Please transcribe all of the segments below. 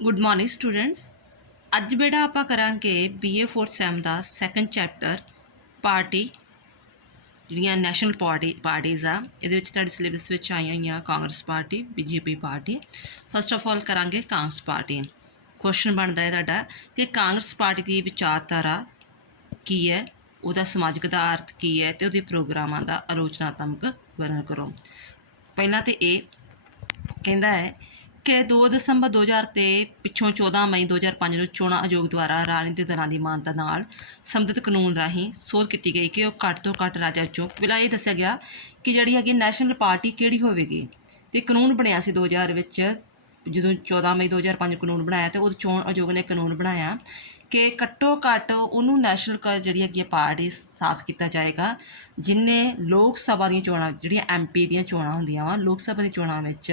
Good morning students. ਅੱਜ ਬੇਟਾ ਆਪਾਂ ਕਰਾਂਗੇ BA 4th ਸੈਮ ਦਾ ਸੈਕੰਡ ਚੈਪਟਰ ਪਾਰਟੀ ਜਿਹੜੀਆਂ ਨੈਸ਼ਨਲ ਪਾਰਟੀਜ਼ ਆ। ਇਹਦੇ ਵਿੱਚ ਤੁਹਾਡੇ ਸਿਲੇਬਸ ਵਿੱਚ ਆਈਆਂ ਹੋਈਆਂ Congress party, BJP party. First of all ਕਰਾਂਗੇ ਕਾਂਗਰਸ ਪਾਰਟੀ। ਕੁਐਸਚਨ ਬਣਦਾ ਹੈ ਤੁਹਾਡਾ ਕਿ ਕਾਂਗਰਸ ਪਾਰਟੀ ਦੀ ਵਿਚਾਰਧਾਰਾ ਕੀ ਹੈ, ਉਹਦਾ ਸਮਾਜਿਕ ਅਧਾਰ ਕੀ ਹੈ ਅਤੇ ਉਹਦੇ ਪ੍ਰੋਗਰਾਮਾਂ ਦਾ ਆਲੋਚਨਾਤਮਕ ਵਰਣਨ ਕਰੋ। ਪਹਿਲਾਂ ਤਾਂ ਇਹ ਕਹਿੰਦਾ ਹੈ ਕਿ 2 ਦਸੰਬਰ 2000 ਤੇ ਪਿੱਛੋਂ 14 ਮਈ 2005 ਨੂੰ ਚੋਣਾਂ ਆਯੋਗ ਦੁਆਰਾ ਰਾਜਨੀਤਿਕ ਦਲਾਂ ਦੀ ਮਾਨਤਾ ਨਾਲ ਸੰਬੰਧਿਤ ਕਾਨੂੰਨ ਰਾਹੀਂ ਸੋਧ ਕੀਤੀ ਗਈ ਕਿ ਉਹ ਘੱਟ ਤੋਂ ਘੱਟ ਰਾਜਾਂ ਵਿੱਚੋਂ ਪਹਿਲਾਂ ਇਹ ਦੱਸਿਆ ਗਿਆ ਕਿ ਜਿਹੜੀ ਹੈਗੀ ਨੈਸ਼ਨਲ ਪਾਰਟੀ ਕਿਹੜੀ ਹੋਵੇਗੀ, ਅਤੇ ਕਾਨੂੰਨ ਬਣਿਆ ਸੀ 2000 ਵਿੱਚ। ਜਦੋਂ 14 ਮਈ 2005 ਕਾਨੂੰਨ ਬਣਾਇਆ ਅਤੇ ਉਹ ਚੋਣ ਆਯੋਗ ਨੇ ਕਾਨੂੰਨ ਬਣਾਇਆ ਕਿ ਘੱਟੋ ਘੱਟ ਉਹਨੂੰ ਨੈਸ਼ਨਲ ਜਿਹੜੀ ਹੈਗੀ ਪਾਰਟੀ ਸਥਾਪਿਤ ਕੀਤਾ ਜਾਏਗਾ ਜਿਹਨੇ ਲੋਕ ਸਭਾ ਦੀਆਂ ਚੋਣਾਂ, ਜਿਹੜੀਆਂ MP ਦੀਆਂ ਚੋਣਾਂ ਹੁੰਦੀਆਂ ਵਾ, ਲੋਕ ਸਭਾ ਦੀਆਂ ਚੋਣਾਂ ਵਿੱਚ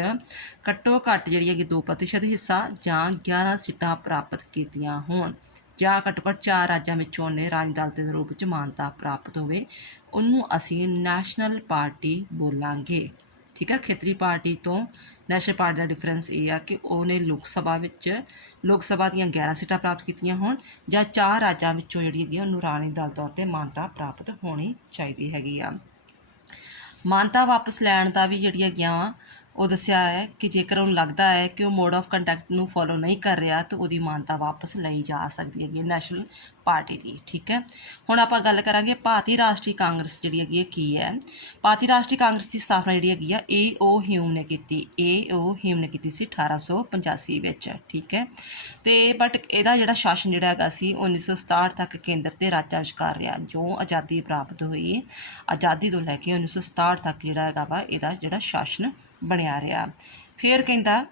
ਘੱਟੋ ਘੱਟ ਜਿਹੜੀ ਹੈਗੀ 2% ਹਿੱਸਾ ਜਾਂ 11 ਸੀਟਾਂ ਪ੍ਰਾਪਤ ਕੀਤੀਆਂ ਹੋਣ, ਜਾਂ ਘੱਟੋ ਘੱਟ 4 ਰਾਜਾਂ ਵਿੱਚੋਂ ਉਹਨੇ ਰਾਜ ਦਲ ਦੇ ਰੂਪ ਵਿੱਚ ਮਾਨਤਾ ਪ੍ਰਾਪਤ ਹੋਵੇ, ਉਹਨੂੰ ਅਸੀਂ ਨੈਸ਼ਨਲ ਪਾਰਟੀ ਬੋਲਾਂਗੇ। ਠੀਕ ਹੈ। ਖੇਤਰੀ ਪਾਰਟੀ ਤੋਂ ਨੈਸ਼ਨਲ ਪਾਰਟੀ ਦਾ ਡਿਫਰੈਂਸ ਇਹ ਆ ਕਿ ਉਹਨੇ ਲੋਕ ਸਭਾ ਦੀਆਂ 11 ਸੀਟਾਂ ਪ੍ਰਾਪਤ ਕੀਤੀਆਂ ਹੋਣ ਜਾਂ 4 ਰਾਜਾਂ ਵਿੱਚੋਂ ਜਿਹੜੀ ਹੈਗੀ ਉਹਨੂੰ ਰਾਣੀ ਦਲ ਤੌਰ 'ਤੇ ਮਾਨਤਾ ਪ੍ਰਾਪਤ ਹੋਣੀ ਚਾਹੀਦੀ ਹੈਗੀ ਆ। ਮਾਨਤਾ ਵਾਪਸ ਲੈਣ ਦਾ ਵੀ ਜਿਹੜੀ ਹੈਗੀਆਂ ਵਾ ਉਹ ਦੱਸਿਆ ਹੈ ਕਿ ਜੇਕਰ ਉਹਨੂੰ ਲੱਗਦਾ ਹੈ ਕਿ ਉਹ ਮੋਡ ਆਫ ਕੰਡਕਟ ਨੂੰ ਫੋਲੋ ਨਹੀਂ ਕਰ ਰਿਹਾ ਤਾਂ ਉਹਦੀ ਮਾਨਤਾ ਵਾਪਸ ਲਈ ਜਾ ਸਕਦੀ ਹੈਗੀ ਨੈਸ਼ਨਲ ਪਾਰਟੀ ਦੀ। ਠੀਕ ਹੈ। ਹੁਣ ਆਪਾਂ ਗੱਲ ਕਰਾਂਗੇ ਭਾਰਤੀ ਰਾਸ਼ਟਰੀ ਕਾਂਗਰਸ ਜਿਹੜੀ ਹੈਗੀ ਹੈ ਕੀ ਹੈ। ਭਾਰਤੀ ਰਾਸ਼ਟਰੀ ਕਾਂਗਰਸ ਦੀ ਸਥਾਪਨਾ ਜਿਹੜੀ ਹੈਗੀ ਆ A.O. ਹਿਊਮ ਨੇ ਕੀਤੀ। A.O. ਹਿਊਮ ਨੇ ਕੀਤੀ ਸੀ 1885 ਵਿੱਚ। ਠੀਕ ਹੈ। ਅਤੇ ਬਟ ਇਹਦਾ ਜਿਹੜਾ ਸ਼ਾਸਨ ਜਿਹੜਾ ਹੈਗਾ ਸੀ 1967 ਤੱਕ ਕੇਂਦਰ ਅਤੇ ਰਾਜਾਂ ਵਿਚਕਾਰ ਰਿਹਾ। ਜੋ ਆਜ਼ਾਦੀ ਪ੍ਰਾਪਤ ਹੋਈ, ਆਜ਼ਾਦੀ ਤੋਂ ਲੈ ਕੇ 1967 ਤੱਕ ਜਿਹੜਾ ਹੈਗਾ ਵਾ ਇਹਦਾ ਜਿਹੜਾ ਸ਼ਾਸਨ ਬਣਿਆ ਰਿਹਾ। ਫਿਰ ਕਹਿੰਦਾ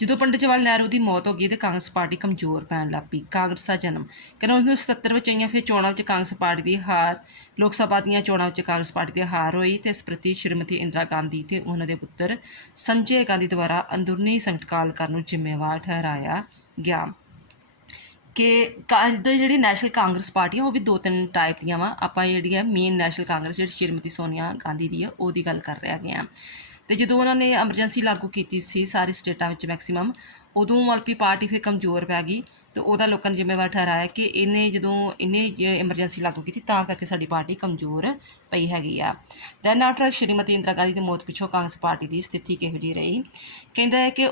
ਜਦੋਂ ਪੰਡਿਤ ਜਵਾਹਰ ਲਾਲ ਨਹਿਰੂ ਦੀ ਮੌਤ ਹੋ ਗਈ ਅਤੇ ਕਾਂਗਰਸ ਪਾਰਟੀ ਕਮਜ਼ੋਰ ਪੈਣ ਲੱਗ ਪਈ। ਕਾਂਗਰਸ ਦਾ ਜਨਮ ਕਹਿੰਦਾ 1977 ਵਿੱਚ ਆਈਆਂ ਫਿਰ ਚੋਣਾਂ ਵਿੱਚ ਕਾਂਗਰਸ ਪਾਰਟੀ ਦੀ ਹਾਰ, ਲੋਕ ਸਭਾ ਦੀਆਂ ਚੋਣਾਂ ਵਿੱਚ ਕਾਂਗਰਸ ਪਾਰਟੀ ਦੀ ਹਾਰ ਹੋਈ ਅਤੇ ਇਸ ਪ੍ਰਤੀ ਸ਼੍ਰੀਮਤੀ ਇੰਦਰਾ ਗਾਂਧੀ ਅਤੇ ਉਹਨਾਂ ਦੇ ਪੁੱਤਰ ਸੰਜੇ ਗਾਂਧੀ ਦੁਆਰਾ ਅੰਦਰੂਨੀ ਸੰਕਟ ਕਾਲ ਕਰਨ ਨੂੰ ਜ਼ਿੰਮੇਵਾਰ ਠਹਿਰਾਇਆ ਗਿਆ। ਕਿ ਜਿਹੜੀ ਨੈਸ਼ਨਲ ਕਾਂਗਰਸ ਪਾਰਟੀ ਆ ਉਹ ਵੀ 2-3 ਟਾਈਪ ਦੀਆਂ ਵਾ। ਆਪਾਂ ਜਿਹੜੀ ਆ ਮੇਨ ਨੈਸ਼ਨਲ ਕਾਂਗਰਸ ਜਿਹੜੀ ਸ਼੍ਰੀਮਤੀ ਸੋਨੀਆ ਗਾਂਧੀ ਦੀ ਆ ਉਹਦੀ ਗੱਲ ਕਰ ਰਹੇ ਹੈਗੇ ਹਾਂ। ਅਤੇ ਜਦੋਂ ਉਹਨਾਂ ਨੇ ਐਮਰਜੈਂਸੀ ਲਾਗੂ ਕੀਤੀ ਸੀ ਸਾਰੇ ਸਟੇਟਾਂ ਵਿੱਚ ਮੈਕਸੀਮਮ, ਉਦੋਂ ਮਤਲਬ ਪਾਰਟੀ ਫਿਰ ਕਮਜ਼ੋਰ ਪੈ ਗਈ ਅਤੇ ਉਹਦਾ ਲੋਕਾਂ ਨੇ ਜ਼ਿੰਮੇਵਾਰ ਠਹਿਰਾਇਆ ਕਿ ਇਹਨੇ ਐਮਰਜੈਂਸੀ ਲਾਗੂ ਕੀਤੀ ਤਾਂ ਕਰਕੇ ਸਾਡੀ ਪਾਰਟੀ ਕਮਜ਼ੋਰ ਪਈ ਹੈਗੀ ਆ। ਦੈਨ ਆਫਟਰ ਸ਼੍ਰੀਮਤੀ ਇੰਦਰਾ ਗਾਂਧੀ ਦੀ ਮੌਤ ਪਿੱਛੋਂ ਕਾਂਗਰਸ ਪਾਰਟੀ ਦੀ ਸਥਿਤੀ ਕਿਹੋ ਜਿਹੀ ਰਹੀ। ਕਹਿੰਦਾ ਹੈ ਕਿ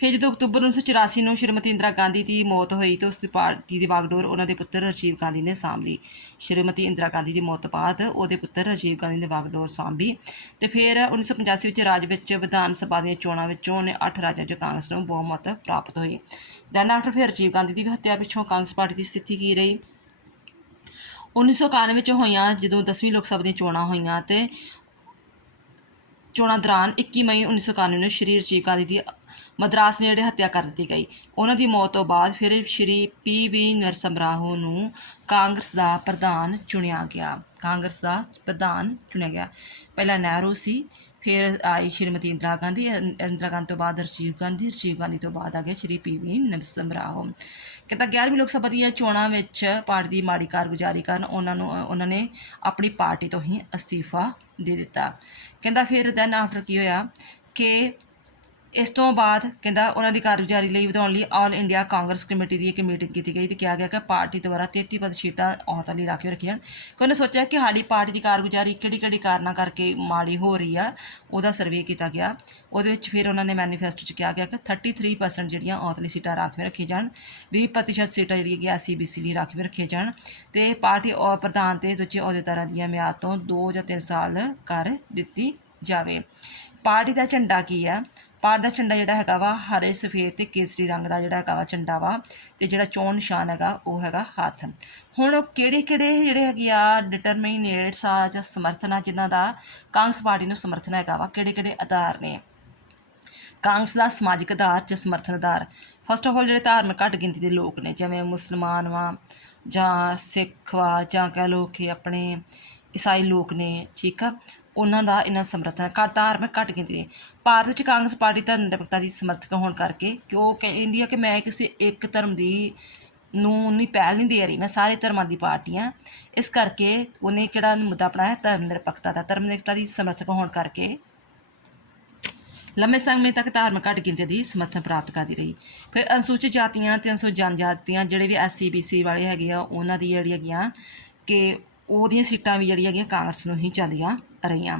ਫਿਰ ਜਦੋਂ ਅਕਤੂਬਰ 1984 ਨੂੰ ਸ਼੍ਰੀਮਤੀ ਇੰਦਰਾ ਗਾਂਧੀ ਦੀ ਮੌਤ ਹੋਈ ਤਾਂ ਉਸ ਦੀ ਪਾਰਟੀ ਦੀ ਵਾਗਡੋਰ ਉਹਨਾਂ ਦੇ ਪੁੱਤਰ ਰਾਜੀਵ ਗਾਂਧੀ ਨੇ ਸਾਂਭ ਲਈ। ਸ਼੍ਰੀਮਤੀ ਇੰਦਰਾ ਗਾਂਧੀ ਦੀ ਮੌਤ ਤੋਂ ਬਾਅਦ ਉਹਦੇ ਪੁੱਤਰ ਰਾਜੀਵ ਗਾਂਧੀ ਨੇ ਵਾਗਡੋਰ ਸਾਂਭੀ ਅਤੇ ਫਿਰ 1985 ਵਿੱਚ ਰਾਜ ਵਿੱਚ ਵਿਧਾਨ ਸਭਾ ਦੀਆਂ ਚੋਣਾਂ ਵਿੱਚੋਂ ਉਹਨੇ 8 ਰਾਜਾਂ 'ਚ ਕਾਂਗਰਸ ਨੂੰ ਬਹੁਮਤ ਪ੍ਰਾਪਤ ਹੋਈ। ਦੈਨ ਆਫਟਰ ਫਿਰ ਰਾਜੀਵ ਗਾਂਧੀ ਦੀ ਹੱਤਿਆ ਪਿੱਛੋਂ ਕਾਂਗਰਸ ਪਾਰਟੀ ਦੀ ਸਥਿਤੀ ਕੀ ਰਹੀ। 1991 ਵਿੱਚ ਹੋਈਆਂ ਜਦੋਂ 10ਵੀਂ ਲੋਕ ਸਭਾ ਦੀਆਂ ਚੋਣਾਂ ਹੋਈਆਂ ਅਤੇ ਚੋਣਾਂ ਦੌਰਾਨ 21 ਮਈ 1991 ਨੂੰ ਸ਼੍ਰੀ ਰਾਜੀਵ ਗਾਂਧੀ ਦੀ ਮਦਰਾਸ ਨੇੜੇ ਹੱਤਿਆ ਕਰ ਦਿੱਤੀ ਗਈ। ਉਹਨਾਂ ਦੀ ਮੌਤ ਤੋਂ ਬਾਅਦ ਫਿਰ ਸ਼੍ਰੀ P.V. ਨਰਸਿਮਹਾ ਰਾਓ ਨੂੰ ਕਾਂਗਰਸ ਦਾ ਪ੍ਰਧਾਨ ਚੁਣਿਆ ਗਿਆ। ਪਹਿਲਾਂ ਨਹਿਰੂ ਸੀ, ਫਿਰ ਆਈ ਸ਼੍ਰੀਮਤੀ ਇੰਦਰਾ ਗਾਂਧੀ ਤੋਂ ਬਾਅਦ ਰਾਜੀਵ ਗਾਂਧੀ ਤੋਂ ਬਾਅਦ ਆ ਗਿਆ ਸ਼੍ਰੀ P.V. ਨਰਸਿਮਹਾ ਰਾਓ। ਕਹਿੰਦਾ 11ਵੀਂ ਲੋਕ ਸਭਾ ਦੀਆਂ ਚੋਣਾਂ ਵਿੱਚ ਪਾਰਟੀ ਦੀ ਮਾੜੀ ਕਾਰਗੁਜ਼ਾਰੀ ਕਾਰਨ ਉਹਨਾਂ ਨੇ ਆਪਣੀ ਪਾਰਟੀ ਤੋਂ ਹੀ ਅਸਤੀਫਾ ਦੇ ਦਿੱਤਾ। ਕਹਿੰਦਾ ਫਿਰ ਦੈਨ ਆਫਟਰ ਕੀ ਹੋਇਆ ਕਿ ਇਸ ਤੋਂ ਬਾਅਦ ਕਹਿੰਦਾ ਉਹਨਾਂ ਦੀ ਕਾਰਗੁਜ਼ਾਰੀ ਲਈ ਵਧਾਉਣ ਲਈ ਆਲ ਇੰਡੀਆ ਕਾਂਗਰਸ ਕਮੇਟੀ ਦੀ ਇੱਕ ਮੀਟਿੰਗ ਕੀਤੀ ਗਈ ਅਤੇ ਕਿਹਾ ਗਿਆ ਕਿ ਪਾਰਟੀ ਦੁਆਰਾ 33% ਸੀਟਾਂ ਔਰਤਾਂ ਲਈ ਰਾਖਵੀਆਂ ਰੱਖੀਆਂ ਜਾਣ। ਕਿ ਉਹਨੇ ਸੋਚਿਆ ਕਿ ਸਾਡੀ ਪਾਰਟੀ ਦੀ ਕਾਰਗੁਜ਼ਾਰੀ ਕਿਹੜੀ ਕਾਰਨਾਂ ਕਰਕੇ ਮਾੜੀ ਹੋ ਰਹੀ ਆ, ਉਹਦਾ ਸਰਵੇ ਕੀਤਾ ਗਿਆ। ਉਹਦੇ ਵਿੱਚ ਫਿਰ ਉਹਨਾਂ ਨੇ ਮੈਨੀਫੈਸਟੋ 'ਚ ਕਿਹਾ ਗਿਆ ਕਿ 33% ਜਿਹੜੀਆਂ ਔਰਤਾਂ ਲਈ ਸੀਟਾਂ ਰਾਖਵੀਆਂ ਰੱਖੀਆਂ ਜਾਣ, 20% ਸੀਟਾਂ ਜਿਹੜੀਆਂ ਹੈਗੀਆਂ SC/BC ਲਈ ਰਾਖਵੀਆਂ ਰੱਖੀਆਂ ਜਾਣ ਅਤੇ ਪਾਰਟੀ ਪ੍ਰਧਾਨ ਅਤੇ ਦੂਜੇ ਅਹੁਦੇਦਾਰਾਂ ਦੀਆਂ ਮਿਆਦ ਤੋਂ 2 ਜਾਂ 3 ਸਾਲ ਕਰ ਦਿੱਤੀ ਜਾਵੇ। ਪਾਰਟੀ ਦਾ ਝੰਡਾ ਕੀ ਆ। ਪਾਰਟੀ ਦਾ ਝੰਡਾ ਜਿਹੜਾ ਹੈਗਾ ਵਾ ਹਰੇ, ਸਫੇਦ ਅਤੇ ਕੇਸਰੀ ਰੰਗ ਦਾ ਜਿਹੜਾ ਹੈਗਾ ਵਾ ਝੰਡਾ ਵਾ, ਅਤੇ ਜਿਹੜਾ ਚੋਣ ਨਿਸ਼ਾਨ ਹੈਗਾ ਉਹ ਹੈਗਾ ਹੱਥ। ਹੁਣ ਕਿਹੜੇ ਜਿਹੜੇ ਹੈਗੇ ਆ ਡਿਟਰਮੀਨੇਟਸ ਆ ਜਾਂ ਸਮਰਥਨ ਆ ਜਿਨ੍ਹਾਂ ਦਾ ਕਾਂਗਰਸ ਪਾਰਟੀ ਨੂੰ ਸਮਰਥਨ ਹੈਗਾ ਵਾ, ਕਿਹੜੇ ਆਧਾਰ ਨੇ। ਕਾਂਗਰਸ ਦਾ ਸਮਾਜਿਕ ਆਧਾਰ ਜਾਂ ਸਮਰਥਨ ਆਧਾਰ। ਫਸਟ ਆਫ ਆਲ ਜਿਹੜੇ ਧਾਰਮਿਕ ਘੱਟ ਗਿਣਤੀ ਦੇ ਲੋਕ ਨੇ, ਜਿਵੇਂ ਮੁਸਲਮਾਨ ਵਾ ਜਾਂ ਸਿੱਖ ਵਾ ਜਾਂ ਕਹਿ ਲਓ ਕਿ ਆਪਣੇ ਈਸਾਈ ਲੋਕ ਨੇ, ਠੀਕ ਆ, ਉਹਨਾਂ ਦਾ ਇਹਨਾਂ ਸਮਰਥਨ ਧਾਰਮਿਕ ਘੱਟ ਗਿਣਤੀ ਦੇ। ਭਾਰਤ ਵਿੱਚ ਕਾਂਗਰਸ ਪਾਰਟੀ ਧਰਮ ਨਿਰਪੱਖਤਾ ਦੀ ਸਮਰਥਕ ਹੋਣ ਕਰਕੇ ਕਿ ਉਹ ਕਹਿੰਦੀ ਆ ਕਿ ਮੈਂ ਕਿਸੇ ਇੱਕ ਧਰਮ ਨੂੰ ਪਹਿਲ ਨਹੀਂ ਦੇ ਰਹੀ, ਮੈਂ ਸਾਰੇ ਧਰਮਾਂ ਦੀ ਪਾਰਟੀ ਹਾਂ। ਇਸ ਕਰਕੇ ਉਹਨੇ ਕਿਹੜਾ ਮੁੱਦਾ ਅਪਣਾਇਆ, ਧਰਮ ਨਿਰਪੱਖਤਾ ਦਾ। ਧਰਮ ਨਿਰਪੱਖਤਾ ਦੀ ਸਮਰਥਕ ਹੋਣ ਕਰਕੇ ਲੰਮੇ ਸਮੇਂ ਤੱਕ ਧਾਰਮਿਕ ਘੱਟ ਗਿਣਤੀ ਦੀ ਸਮਰਥਨ ਪ੍ਰਾਪਤ ਕਰਦੀ ਰਹੀ। ਫਿਰ ਅਨੁਸੂਚਿਤ ਜਾਤੀਆਂ ਅਤੇ ਅਨੁਸੂਚਿਤ ਜਨਜਾਤੀਆਂ ਜਿਹੜੇ ਵੀ SC BC ਵਾਲੇ ਹੈਗੇ ਆ ਉਹਨਾਂ ਦੀ ਜਿਹੜੀ ਹੈਗੀਆਂ ਕਿ ਉਹਦੀਆਂ ਸੀਟਾਂ ਵੀ ਜਿਹੜੀਆਂ ਹੈਗੀਆਂ ਕਾਂਗਰਸ ਨੂੰ ਹੀ ਜਾਂਦੀਆਂ ਰਹੀਆਂ।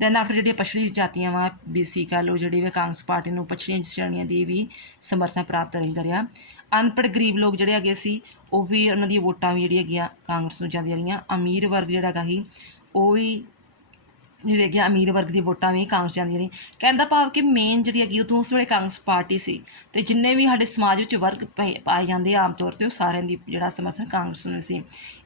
ਦੈਨ ਆਫਟਰ ਜਿਹੜੀਆਂ ਪਛੜੀ ਜਾਤੀਆਂ ਵਾ BC ਕਹਿ ਲਓ ਜਿਹੜੀ ਵੀ ਕਾਂਗਰਸ ਪਾਰਟੀ ਨੂੰ ਪਛੜੀਆਂ ਸ਼੍ਰੇਣੀਆਂ ਦੀ ਵੀ ਸਮਰਥਨ ਪ੍ਰਾਪਤ ਰਹਿੰਦਾ ਰਿਹਾ। ਅਨਪੜ੍ਹ ਗਰੀਬ ਲੋਕ ਜਿਹੜੇ ਹੈਗੇ ਸੀ ਉਹ ਵੀ ਉਹਨਾਂ ਦੀਆਂ ਵੋਟਾਂ ਵੀ ਜਿਹੜੀਆਂ ਹੈਗੀਆਂ ਕਾਂਗਰਸ ਨੂੰ ਜਾਂਦੀਆਂ ਰਹੀਆਂ। ਅਮੀਰ ਵਰਗ ਜਿਹੜਾ ਹੈਗਾ ਸੀ ਉਹ ਵੀ ਜਿਹੜੇ ਹੈਗੇ ਅਮੀਰ ਵਰਗ ਦੀ ਵੋਟਾਂ ਵੀ ਕਾਂਗਰਸ ਜਾਂਦੀਆਂ ਰਹੀਆਂ। ਕਹਿਣ ਦਾ ਭਾਵ ਕਿ ਮੇਨ ਜਿਹੜੀ ਹੈਗੀ ਉਦੋਂ ਉਸ ਵੇਲੇ ਕਾਂਗਰਸ ਪਾਰਟੀ ਸੀ ਅਤੇ ਜਿੰਨੇ ਵੀ ਸਾਡੇ ਸਮਾਜ ਵਿੱਚ ਵਰਗ ਪਾਏ ਜਾਂਦੇ ਆਮ ਤੌਰ 'ਤੇ ਉਹ ਸਾਰਿਆਂ ਦੀ ਜਿਹੜਾ ਸਮਰਥਨ ਕਾਂਗਰਸ ਨੂੰ ਸੀ।